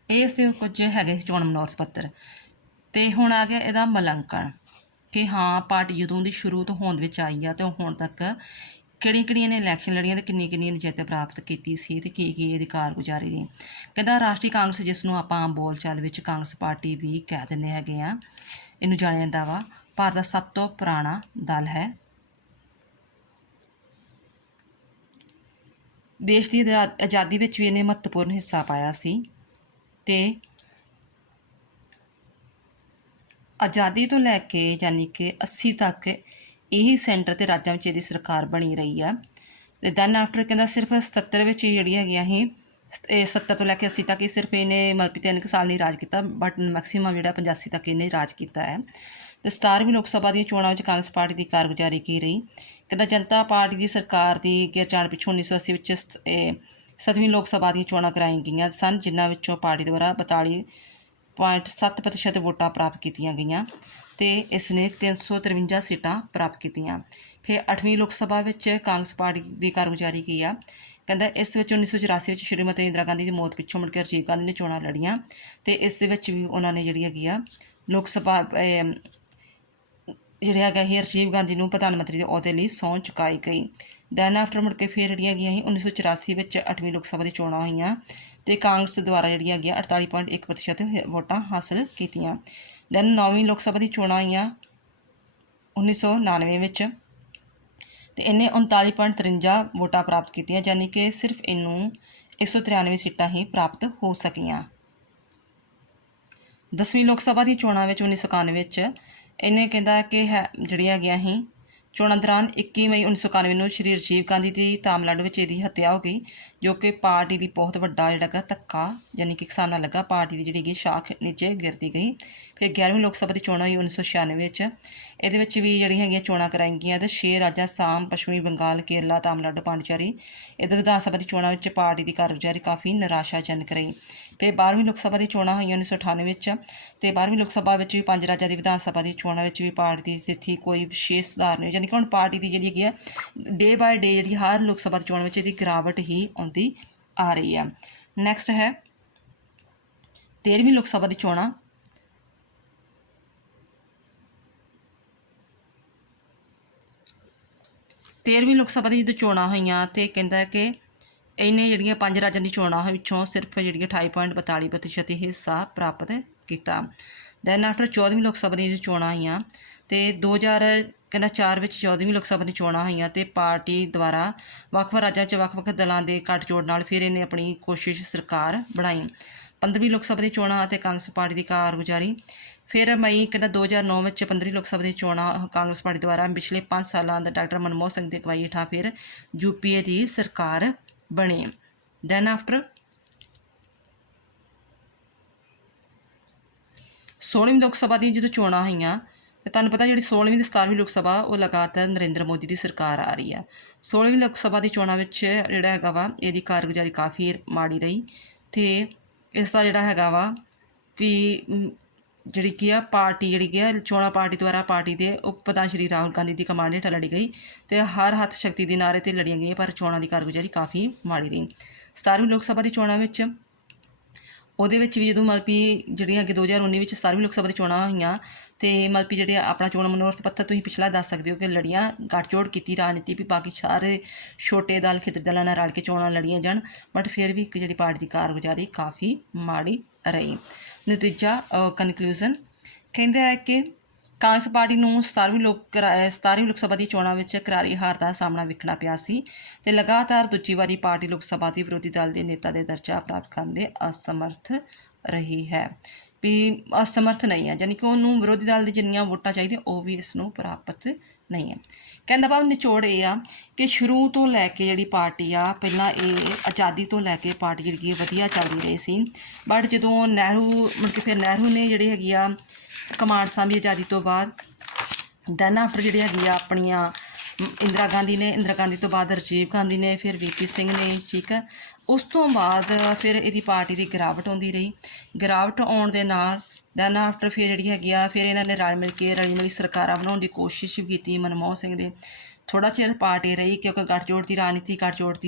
ਇਸ ਦੇ ਕੁਝ ਹੈਗੇ ਸੀ ਚੋਣ ਮਨੋਰਥ ਪੱਤਰ। ਅਤੇ ਹੁਣ ਆ ਗਿਆ ਇਹਦਾ ਮੂਲਾਂਕਣ ਕਿ ਹਾਂ ਪਾਰਟੀ ਜਦੋਂ ਦੀ ਸ਼ੁਰੂ ਤੋਂ ਹੋਂਦ ਵਿੱਚ ਆਈ ਆ ਅਤੇ ਹੁਣ ਤੱਕ ਕਿਹੜੀਆਂ ਨੇ ਇਲੈਕਸ਼ਨ ਲੜੀਆਂ ਅਤੇ ਕਿੰਨੀ ਨੇ ਜਿੱਤ ਪ੍ਰਾਪਤ ਕੀਤੀ ਸੀ ਅਤੇ ਕੀ ਇਹਦੀ ਕਾਰਗੁਜ਼ਾਰੀ ਦੀ। ਕਹਿੰਦਾ ਰਾਸ਼ਟਰੀ ਕਾਂਗਰਸ, ਜਿਸ ਨੂੰ ਆਪਾਂ ਬੋਲਚਾਲ ਵਿੱਚ ਕਾਂਗਰਸ ਪਾਰਟੀ ਵੀ ਕਹਿ ਦਿੰਦੇ ਹੈਗੇ ਆ, ਇਹਨੂੰ ਜਾਣਿਆ ਜਾਂਦਾ ਵਾ, ਭਾਰਤ ਦਾ ਸਭ ਤੋਂ ਪੁਰਾਣਾ ਦਲ ਹੈ। ਦੇਸ਼ ਦੀ ਆਜ਼ਾਦੀ ਵਿੱਚ ਵੀ ਇਹਨੇ ਮਹੱਤਵਪੂਰਨ ਹਿੱਸਾ ਪਾਇਆ ਸੀ ਅਤੇ ਆਜ਼ਾਦੀ ਤੋਂ ਲੈ ਕੇ ਯਾਨੀ ਕਿ 80 ਤੱਕ ਇਹੀ ਸੈਂਟਰ ਅਤੇ ਰਾਜਾਂ ਵਿੱਚ ਇਹਦੀ ਸਰਕਾਰ ਬਣੀ ਰਹੀ ਆ। ਅਤੇ ਦੈਨ ਆਫਟਰ ਕਹਿੰਦਾ ਸਿਰਫ 77 ਵਿੱਚ ਜਿਹੜੀਆਂ ਹੈਗੀਆਂ ਸੀ, 70 ਤੋਂ ਲੈ ਕੇ 80 ਤੱਕ ਹੀ ਸਿਰਫ ਇਹਨੇ 3 ਸਾਲ ਨਹੀਂ ਰਾਜ ਕੀਤਾ, ਬਟ ਮੈਕਸੀਮਮ ਜਿਹੜਾ 85 ਤੱਕ ਇਹਨੇ ਰਾਜ ਕੀਤਾ ਹੈ। ਅਤੇ 17ਵੀਂ ਲੋਕ ਸਭਾ ਦੀਆਂ ਚੋਣਾਂ ਵਿੱਚ ਕਾਂਗਰਸ ਪਾਰਟੀ ਦੀ ਕਾਰਗੁਜ਼ਾਰੀ ਕੀ ਰਹੀ? ਕਹਿੰਦਾ ਜਨਤਾ ਪਾਰਟੀ ਦੀ ਸਰਕਾਰ ਦੀ ਗਿਰਜਾਣ ਪਿੱਛੋਂ 1980 ਵਿੱਚ 7ਵੀਂ ਲੋਕ ਸਭਾ ਦੀਆਂ ਚੋਣਾਂ ਕਰਾਈਆਂ ਗਈਆਂ ਸਨ, ਜਿਨ੍ਹਾਂ ਵਿੱਚੋਂ ਪਾਰਟੀ ਦੁਆਰਾ 0.7% ਵੋਟਾਂ ਪ੍ਰਾਪਤ ਕੀਤੀਆਂ ਗਈਆਂ ਅਤੇ ਇਸ ਨੇ 353 ਸੀਟਾਂ ਪ੍ਰਾਪਤ ਕੀਤੀਆਂ। ਫਿਰ 8ਵੀਂ ਲੋਕ ਸਭਾ ਵਿੱਚ ਕਾਂਗਰਸ ਪਾਰਟੀ ਦੀ ਕਾਰਗੁਜ਼ਾਰੀ ਕੀ ਆ, ਕਹਿੰਦਾ ਇਸ ਵਿੱਚ 1984 ਵਿੱਚ ਸ਼੍ਰੀਮਤੀ ਇੰਦਰਾ ਗਾਂਧੀ ਦੀ ਮੌਤ ਪਿੱਛੋਂ ਮੁੜ ਕੇ ਰਾਜੀਵ ਗਾਂਧੀ ਨੇ ਚੋਣਾਂ ਲੜੀਆਂ ਅਤੇ ਇਸ ਦੇ ਵਿੱਚ ਵੀ ਉਹਨਾਂ ਨੇ ਜਿਹੜੀ ਹੈਗੀ ਆ ਲੋਕ ਸਭਾ ਜਿਹੜੇ ਹੈਗਾ ਸੀ ਰਾਜੀਵ ਗਾਂਧੀ ਨੂੰ ਪ੍ਰਧਾਨ ਮੰਤਰੀ ਦੇ ਅਹੁਦੇ ਲਈ ਸਹੁੰ ਚੁਕਾਈ ਗਈ। ਦੈਨ ਆਫਟਰ ਮੁੜ ਕੇ ਫਿਰ ਜਿਹੜੀਆਂ ਹੈਗੀਆਂ ਸੀ 1984 ਵਿੱਚ 8ਵੀਂ ਲੋਕ ਸਭਾ ਦੀ ਚੋਣਾਂ ਹੋਈਆਂ ਅਤੇ ਕਾਂਗਰਸ ਦੁਆਰਾ ਜਿਹੜੀਆਂ ਹੈਗੀਆਂ 48.1% ਵੋਟਾਂ ਹਾਸਲ ਕੀਤੀਆਂ। ਦੈਨ 9ਵੀਂ ਲੋਕ ਸਭਾ ਦੀ ਚੋਣਾਂ ਹੋਈਆਂ 1999 ਵਿੱਚ ਅਤੇ ਇਹਨੇ 39.53 ਵੋਟਾਂ ਪ੍ਰਾਪਤ ਕੀਤੀਆਂ, ਯਾਨੀ ਕਿ ਸਿਰਫ ਇਹਨੂੰ 193 ਸੀਟਾਂ ਹੀ ਪ੍ਰਾਪਤ ਹੋ ਸਕੀਆਂ। 10ਵੀਂ ਲੋਕ ਸਭਾ ਦੀ ਚੋਣਾਂ ਵਿੱਚ 1991 ਵਿੱਚ ਇਹਨੇ ਕਹਿੰਦਾ ਕਿ ਜਿਹੜੀਆਂ ਹੈਗੀਆਂ ਸੀ ਚੋਣਾਂ ਦੌਰਾਨ 21 ਮਈ 1991 ਨੂੰ ਸ਼੍ਰੀ ਰਾਜੀਵ ਗਾਂਧੀ ਦੀ ਤਾਮਿਲਨਾਡੂ ਵਿੱਚ ਇਹਦੀ ਹੱਤਿਆ ਹੋ ਗਈ, ਜੋ ਕਿ ਪਾਰਟੀ ਦੀ ਬਹੁਤ ਵੱਡਾ ਜਿਹੜਾ ਹੈਗਾ ਧੱਕਾ, ਯਾਨੀ ਕਿ ਹਿਸਾਬ ਨਾਲ ਲੱਗਾ ਪਾਰਟੀ ਦੀ ਜਿਹੜੀ ਹੈਗੀ ਸ਼ਾਖ ਨੀਚੇ ਗਿਰਦੀ ਗਈ। ਫਿਰ 11ਵੀਂ ਲੋਕ ਸਭਾ ਦੀ ਚੋਣਾਂ ਹੋਈ 1996 ਵਿੱਚ, ਇਹਦੇ ਵਿੱਚ ਵੀ ਜਿਹੜੀਆਂ ਹੈਗੀਆਂ ਚੋਣਾਂ ਕਰਾਈ ਗਈਆਂ ਅਤੇ 6 ਰਾਜਾਂ ਅਸਾਮ, ਪੱਛਮੀ ਬੰਗਾਲ, ਕੇਰਲਾ, ਤਾਮਿਲਨਾਡੂ, ਪਾਂਡੀਚੇਰੀ। ਇਹਦੇ ਵਿਧਾਨ ਸਭਾ ਦੀ ਚੋਣਾਂ ਵਿੱਚ ਪਾਰਟੀ ਦੀ ਕਾਰਗੁਜ਼ਾਰੀ ਕਾਫੀ ਨਿਰਾਸ਼ਾਜਨਕ ਰਹੀ। ਫਿਰ 12ਵੀਂ ਲੋਕ ਸਭਾ ਦੀ ਚੋਣਾਂ ਹੋਈਆਂ 1998 ਵਿੱਚ ਅਤੇ 12ਵੀਂ ਲੋਕ ਸਭਾ ਵਿੱਚ ਵੀ 5 ਰਾਜਾਂ ਦੀ ਵਿਧਾਨ ਸਭਾ ਦੀ ਚੋਣਾਂ ਵਿੱਚ ਵੀ ਪਾਰਟੀ ਦੀ ਸਥਿਤੀ ਕੋਈ ਵਿਸ਼ੇਸ਼ ਸੁਧਾਰ ਨਹੀਂ, ਯਾਨੀ ਕਿ ਹੁਣ ਪਾਰਟੀ ਦੀ ਜਿਹੜੀ ਹੈਗੀ ਆ ਡੇ ਬਾਏ ਡੇ ਜਿਹੜੀ ਹਰ ਲੋਕ ਸਭਾ ਦੀ ਚੋਣ ਵਿੱਚ ਇਹਦੀ ਗਿਰਾਵਟ ਹੀ ਆਉਂਦੀ ਆ ਰਹੀ ਆ। ਨੈਕਸਟ ਹੈ 13ਵੀਂ ਲੋਕ ਸਭਾ ਦੀ ਚੋਣਾਂ। 13ਵੀਂ ਲੋਕ ਸਭਾ ਦੀ ਜਦੋਂ ਚੋਣਾਂ ਹੋਈਆਂ ਅਤੇ ਕਹਿੰਦਾ ਕਿ ਇਹਨੇ ਜਿਹੜੀਆਂ 5 ਰਾਜਾਂ ਦੀ ਚੋਣਾਂ ਵਿੱਚੋਂ ਸਿਰਫ ਜਿਹੜੀਆਂ 28.42% ਹਿੱਸਾ ਪ੍ਰਾਪਤ ਕੀਤਾ। ਦੈਨ ਆਫਟਰ 14ਵੀਂ ਲੋਕ ਸਭਾ ਦੀਆਂ ਚੋਣਾਂ ਹੋਈਆਂ ਅਤੇ 2004 ਵਿੱਚ 14ਵੀਂ ਲੋਕ ਸਭਾ ਦੀ ਚੋਣਾਂ ਹੋਈਆਂ ਅਤੇ ਪਾਰਟੀ ਦੁਆਰਾ ਵੱਖ-ਵੱਖ ਰਾਜਾਂ 'ਚ ਵੱਖ-ਵੱਖ ਦਲਾਂ ਦੇ ਗੱਠਜੋੜ ਨਾਲ ਫਿਰ ਇਹਨੇ ਆਪਣੀ ਕੋਸ਼ਿਸ਼ ਸਰਕਾਰ ਬਣਾਈ। 15ਵੀਂ ਲੋਕ ਸਭਾ ਦੀ ਚੋਣਾਂ ਅਤੇ ਕਾਂਗਰਸ ਪਾਰਟੀ ਦੀ ਕਾਰਗੁਜ਼ਾਰੀ। ਫਿਰ ਮਈ 2009 ਵਿੱਚ 15ਵੀਂ ਲੋਕ ਸਭਾ ਦੀ ਚੋਣਾਂ ਕਾਂਗਰਸ ਪਾਰਟੀ ਦੁਆਰਾ ਪਿਛਲੇ 5 ਸਾਲਾਂ ਦਾ ਡਾਕਟਰ ਮਨਮੋਹਨ ਸਿੰਘ ਦੀ ਅਗਵਾਈ ਹੇਠਾਂ ਫਿਰ UPA ਦੀ ਸਰਕਾਰ ਬਣੀ। ਦੈਨ ਆਫਟਰ 16ਵੀਂ ਲੋਕ ਸਭਾ ਦੀ ਜਦੋਂ ਚੋਣਾਂ ਹੋਈਆਂ ਅਤੇ ਤੁਹਾਨੂੰ ਪਤਾ ਜਿਹੜੀ 16ਵੀਂ ਅਤੇ 17ਵੀਂ ਲੋਕ ਸਭਾ ਉਹ ਲਗਾਤਾਰ ਨਰਿੰਦਰ ਮੋਦੀ ਦੀ ਸਰਕਾਰ ਆ ਰਹੀ ਆ। 16ਵੀਂ ਲੋਕ ਸਭਾ ਦੀ ਚੋਣਾਂ ਵਿੱਚ ਜਿਹੜਾ ਹੈਗਾ ਵਾ ਇਹਦੀ ਕਾਰਗੁਜ਼ਾਰੀ ਕਾਫੀ ਮਾੜੀ ਰਹੀ ਅਤੇ ਇਸ ਦਾ ਜਿਹੜਾ ਹੈਗਾ ਵਾ ਵੀ ਜਿਹੜੀ ਕੀ ਆ ਪਾਰਟੀ ਜਿਹੜੀ ਕੀ ਆ ਚੋਣਾਂ ਪਾਰਟੀ ਦੁਆਰਾ ਪਾਰਟੀ ਦੇ ਉਪ ਪ੍ਰਧਾਨ ਸ਼੍ਰੀ ਰਾਹੁਲ ਗਾਂਧੀ ਦੀ ਕਮਾਂਡ ਹੇਠਾਂ ਲੜੀ ਗਈ ਅਤੇ ਹਰ ਹੱਥ ਸ਼ਕਤੀ ਦੇ ਨਾਅਰੇ 'ਤੇ ਲੜੀਆਂ ਗਈਆਂ, ਪਰ ਚੋਣਾਂ ਦੀ ਕਾਰਗੁਜ਼ਾਰੀ ਕਾਫੀ ਮਾੜੀ ਰਹੀ। 17ਵੀਂ ਲੋਕ ਸਭਾ ਦੀ ਚੋਣਾਂ ਵਿੱਚ ਉਹਦੇ ਵਿੱਚ ਵੀ ਜਦੋਂ ਜਿਹੜੀਆਂ ਅੱਗੇ 2019 ਵਿੱਚ 17ਵੀਂ ਲੋਕ ਸਭਾ ਦੀ ਚੋਣਾਂ ਹੋਈਆਂ ਅਤੇ ਜਿਹੜੇ ਆਪਣਾ ਚੋਣ ਮਨੋਰਥ ਪੱਤਰ ਤੁਸੀਂ ਪਿਛਲਾ ਦੱਸ ਸਕਦੇ ਹੋ ਕਿ ਲੜੀਆਂ ਗੱਠਜੋੜ ਕੀਤੀ ਰਾਜਨੀਤੀ ਵੀ ਬਾਕੀ ਸਾਰੇ ਛੋਟੇ ਦਲ ਖੇਤਰੀ ਦਲਾਂ ਨਾਲ ਰਲ ਕੇ ਚੋਣਾਂ ਲੜੀਆਂ ਜਾਣ, ਬਟ ਫਿਰ ਵੀ ਜਿਹੜੀ ਪਾਰਟੀ ਦੀ ਕਾਰਗੁਜ਼ਾਰੀ ਕਾਫੀ ਮਾੜੀ ਰਹੀ। ਨਤੀਜਾ ਕਨਕਲੂਜ਼ਨ ਕਹਿੰਦਾ ਹੈ ਕਿ ਕਾਂਗਰਸ ਪਾਰਟੀ ਨੂੰ 17ਵੀਂ ਲੋਕ ਸਭਾ ਦੀ ਚੋਣਾਂ ਵਿੱਚ ਕਰਾਰੀ ਹਾਰ ਦਾ ਸਾਹਮਣਾ ਵੇਖਣਾ ਪਿਆ ਸੀ ਅਤੇ ਲਗਾਤਾਰ ਦੂਜੀ ਵਾਰੀ ਪਾਰਟੀ ਲੋਕ ਸਭਾ ਦੀ ਵਿਰੋਧੀ ਦਲ ਦੇ ਨੇਤਾ ਦੇ ਦਰਜਾ ਪ੍ਰਾਪਤ ਕਰਨ ਦੇ ਅਸਮਰਥ ਰਹੀ ਹੈ। ਵੀ ਅਸਮਰਥ ਨਹੀਂ ਹੈ, ਯਾਨੀ ਕਿ ਉਹਨੂੰ ਵਿਰੋਧੀ ਦਲ ਦੀ ਜਿੰਨੀਆਂ ਵੋਟਾਂ ਚਾਹੀਦੀਆਂ ਉਹ ਵੀ ਇਸ ਨੂੰ ਪ੍ਰਾਪਤ ਨਹੀਂ ਹੈ। ਕਹਿੰਦਾ ਭਾਵ ਨਿਚੋੜ ਇਹ ਆ ਕਿ ਸ਼ੁਰੂ ਤੋਂ ਲੈ ਕੇ ਜਿਹੜੀ ਪਾਰਟੀ ਆ ਪਹਿਲਾਂ ਇਹ ਆਜ਼ਾਦੀ ਤੋਂ ਲੈ ਕੇ ਪਾਰਟੀ ਜਿਹੜੀ ਵਧੀਆ ਚੱਲਦੀ ਰਹੀ ਸੀ, ਬਟ ਜਦੋਂ ਨਹਿਰੂ ਨੇ ਜਿਹੜੀ ਹੈਗੀ ਆ ਕਮਾਂਡ ਸਾਂਭੀ ਆਜ਼ਾਦੀ ਤੋਂ ਬਾਅਦ, ਦੈਨ ਆਫਟਰ ਜਿਹੜੀ ਹੈਗੀ ਆ ਆਪਣੀਆਂ ਇੰਦਰਾ ਗਾਂਧੀ ਤੋਂ ਬਾਅਦ ਰਾਜੀਵ ਗਾਂਧੀ ਨੇ, ਫਿਰ VP ਸਿੰਘ ਨੇ, ਠੀਕ ਹੈ। ਉਸ ਤੋਂ ਬਾਅਦ ਫਿਰ ਇਹਦੀ ਪਾਰਟੀ ਦੀ ਗਿਰਾਵਟ ਆਉਂਦੀ ਰਹੀ। ਗਿਰਾਵਟ ਆਉਣ ਦੇ ਨਾਲ ਦੈਨ ਆਫਟਰ ਫਿਰ ਜਿਹੜੀ ਹੈਗੀ ਆ ਫਿਰ ਇਹਨਾਂ ਨੇ ਰਲ ਮਿਲੀ ਸਰਕਾਰਾਂ ਬਣਾਉਣ ਦੀ ਕੋਸ਼ਿਸ਼ ਵੀ ਕੀਤੀ। ਮਨਮੋਹਨ ਸਿੰਘ ਦੇ ਥੋੜ੍ਹਾ ਚਿਰ ਪਾਰਟੀ ਰਹੀ ਕਿਉਂਕਿ ਗੱਠਜੋੜ ਦੀ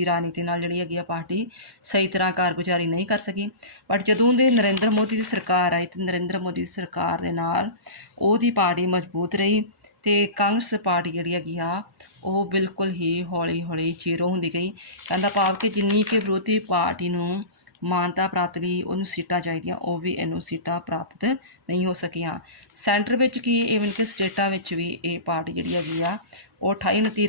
ਰਾਜਨੀਤੀ ਨਾਲ ਜਿਹੜੀ ਹੈਗੀ ਆ ਪਾਰਟੀ ਸਹੀ ਤਰ੍ਹਾਂ ਕਾਰਗੁਜ਼ਾਰੀ ਨਹੀਂ ਕਰ ਸਕੀ। ਬਟ ਜਦੋਂ ਦੇ ਨਰਿੰਦਰ ਮੋਦੀ ਦੀ ਸਰਕਾਰ ਆਈ ਅਤੇ ਨਰਿੰਦਰ ਮੋਦੀ ਦੀ ਸਰਕਾਰ ਦੇ ਨਾਲ ਉਹਦੀ ਪਾਰਟੀ ਮਜ਼ਬੂਤ ਰਹੀ ਅਤੇ ਕਾਂਗਰਸ ਪਾਰਟੀ ਜਿਹੜੀ ਹੈਗੀ ਆ ਉਹ ਬਿਲਕੁਲ ਹੀ ਹੌਲੀ ਜ਼ੀਰੋ ਹੁੰਦੀ ਗਈ। ਕਹਿੰਦਾ ਭਾਵ ਕਿ ਜਿੰਨੀ ਕਿ ਵਿਰੋਧੀ ਪਾਰਟੀ ਨੂੰ ਮਾਨਤਾ ਪ੍ਰਾਪਤ ਲਈ ਉਹਨੂੰ ਸੀਟਾਂ ਚਾਹੀਦੀਆਂ ਉਹ ਵੀ ਇਹਨੂੰ ਸੀਟਾਂ ਪ੍ਰਾਪਤ ਨਹੀਂ ਹੋ ਸਕੀਆਂ। ਸੈਂਟਰ ਵਿੱਚ ਕੀ ਈਵਨ ਕਿ ਸਟੇਟਾਂ ਵਿੱਚ ਵੀ ਇਹ ਪਾਰਟੀ ਜਿਹੜੀ ਹੈਗੀ ਆ ਉਹ 28-29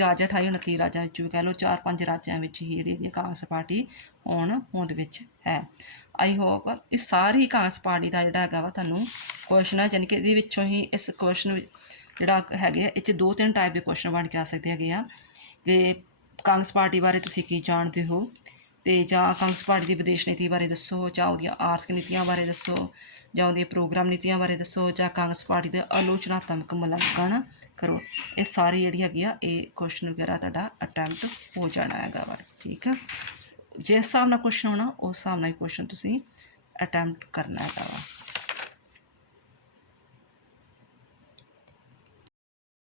ਰਾਜਾਂ ਵਿੱਚ ਵੀ ਕਹਿ ਲਓ 4-5 ਰਾਜਾਂ ਵਿੱਚ ਹੀ ਜਿਹੜੀ ਕਾਂਗਰਸ ਪਾਰਟੀ ਹੁਣ ਹੋਂਦ ਵਿੱਚ ਹੈ। ਆਈ ਹੋਪ ਇਹ ਸਾਰੀ ਕਾਂਗਰਸ ਪਾਰਟੀ ਦਾ ਜਿਹੜਾ ਹੈਗਾ ਵਾ ਤੁਹਾਨੂੰ ਕੁਐਸਚਨ ਹੈ, ਯਾਨੀ ਕਿ ਇਹਦੇ ਵਿੱਚੋਂ ਹੀ ਇਸ ਕੁਐਸਚਨ ਜਿਹੜਾ ਹੈਗੇ ਇਹ 'ਚ 2-3 ਟਾਈਪ ਦੇ ਕੁਐਸਚਨ ਬਣ ਕੇ ਆ ਸਕਦੇ ਹੈਗੇ ਆ ਕਿ ਕਾਂਗਰਸ ਪਾਰਟੀ ਬਾਰੇ ਤੁਸੀਂ ਕੀ ਜਾਣਦੇ ਹੋ ਅਤੇ ਜਾਂ ਕਾਂਗਰਸ ਪਾਰਟੀ ਦੀ ਵਿਦੇਸ਼ ਨੀਤੀ ਬਾਰੇ ਦੱਸੋ, ਜਾਂ ਉਹਦੀਆਂ ਆਰਥਿਕ ਨੀਤੀਆਂ ਬਾਰੇ ਦੱਸੋ, ਜਾਂ ਉਹਦੀਆਂ ਪ੍ਰੋਗਰਾਮ ਨੀਤੀਆਂ ਬਾਰੇ ਦੱਸੋ, ਜਾਂ ਕਾਂਗਰਸ ਪਾਰਟੀ ਦੇ ਆਲੋਚਨਾਤਮਕ ਮੁਲਾਂਕਣ ਕਰੋ। ਇਹ ਸਾਰੀ ਜਿਹੜੀ ਹੈਗੀ ਆ ਇਹ ਕੁਐਸਚਨ ਵਗੈਰਾ ਤੁਹਾਡਾ ਅਟੈਂਪਟ ਹੋ ਜਾਣਾ ਹੈਗਾ ਵਾ, ਠੀਕ ਹੈ। ਜਿਸ ਹਿਸਾਬ ਨਾਲ ਕੁਐਸਚਨ ਹੋਣਾ ਉਸ ਹਿਸਾਬ ਨਾਲ ਹੀ ਕੁਐਸਚਨ ਤੁਸੀਂ ਅਟੈਂਪਟ ਕਰਨਾ ਹੈਗਾ ਵਾ।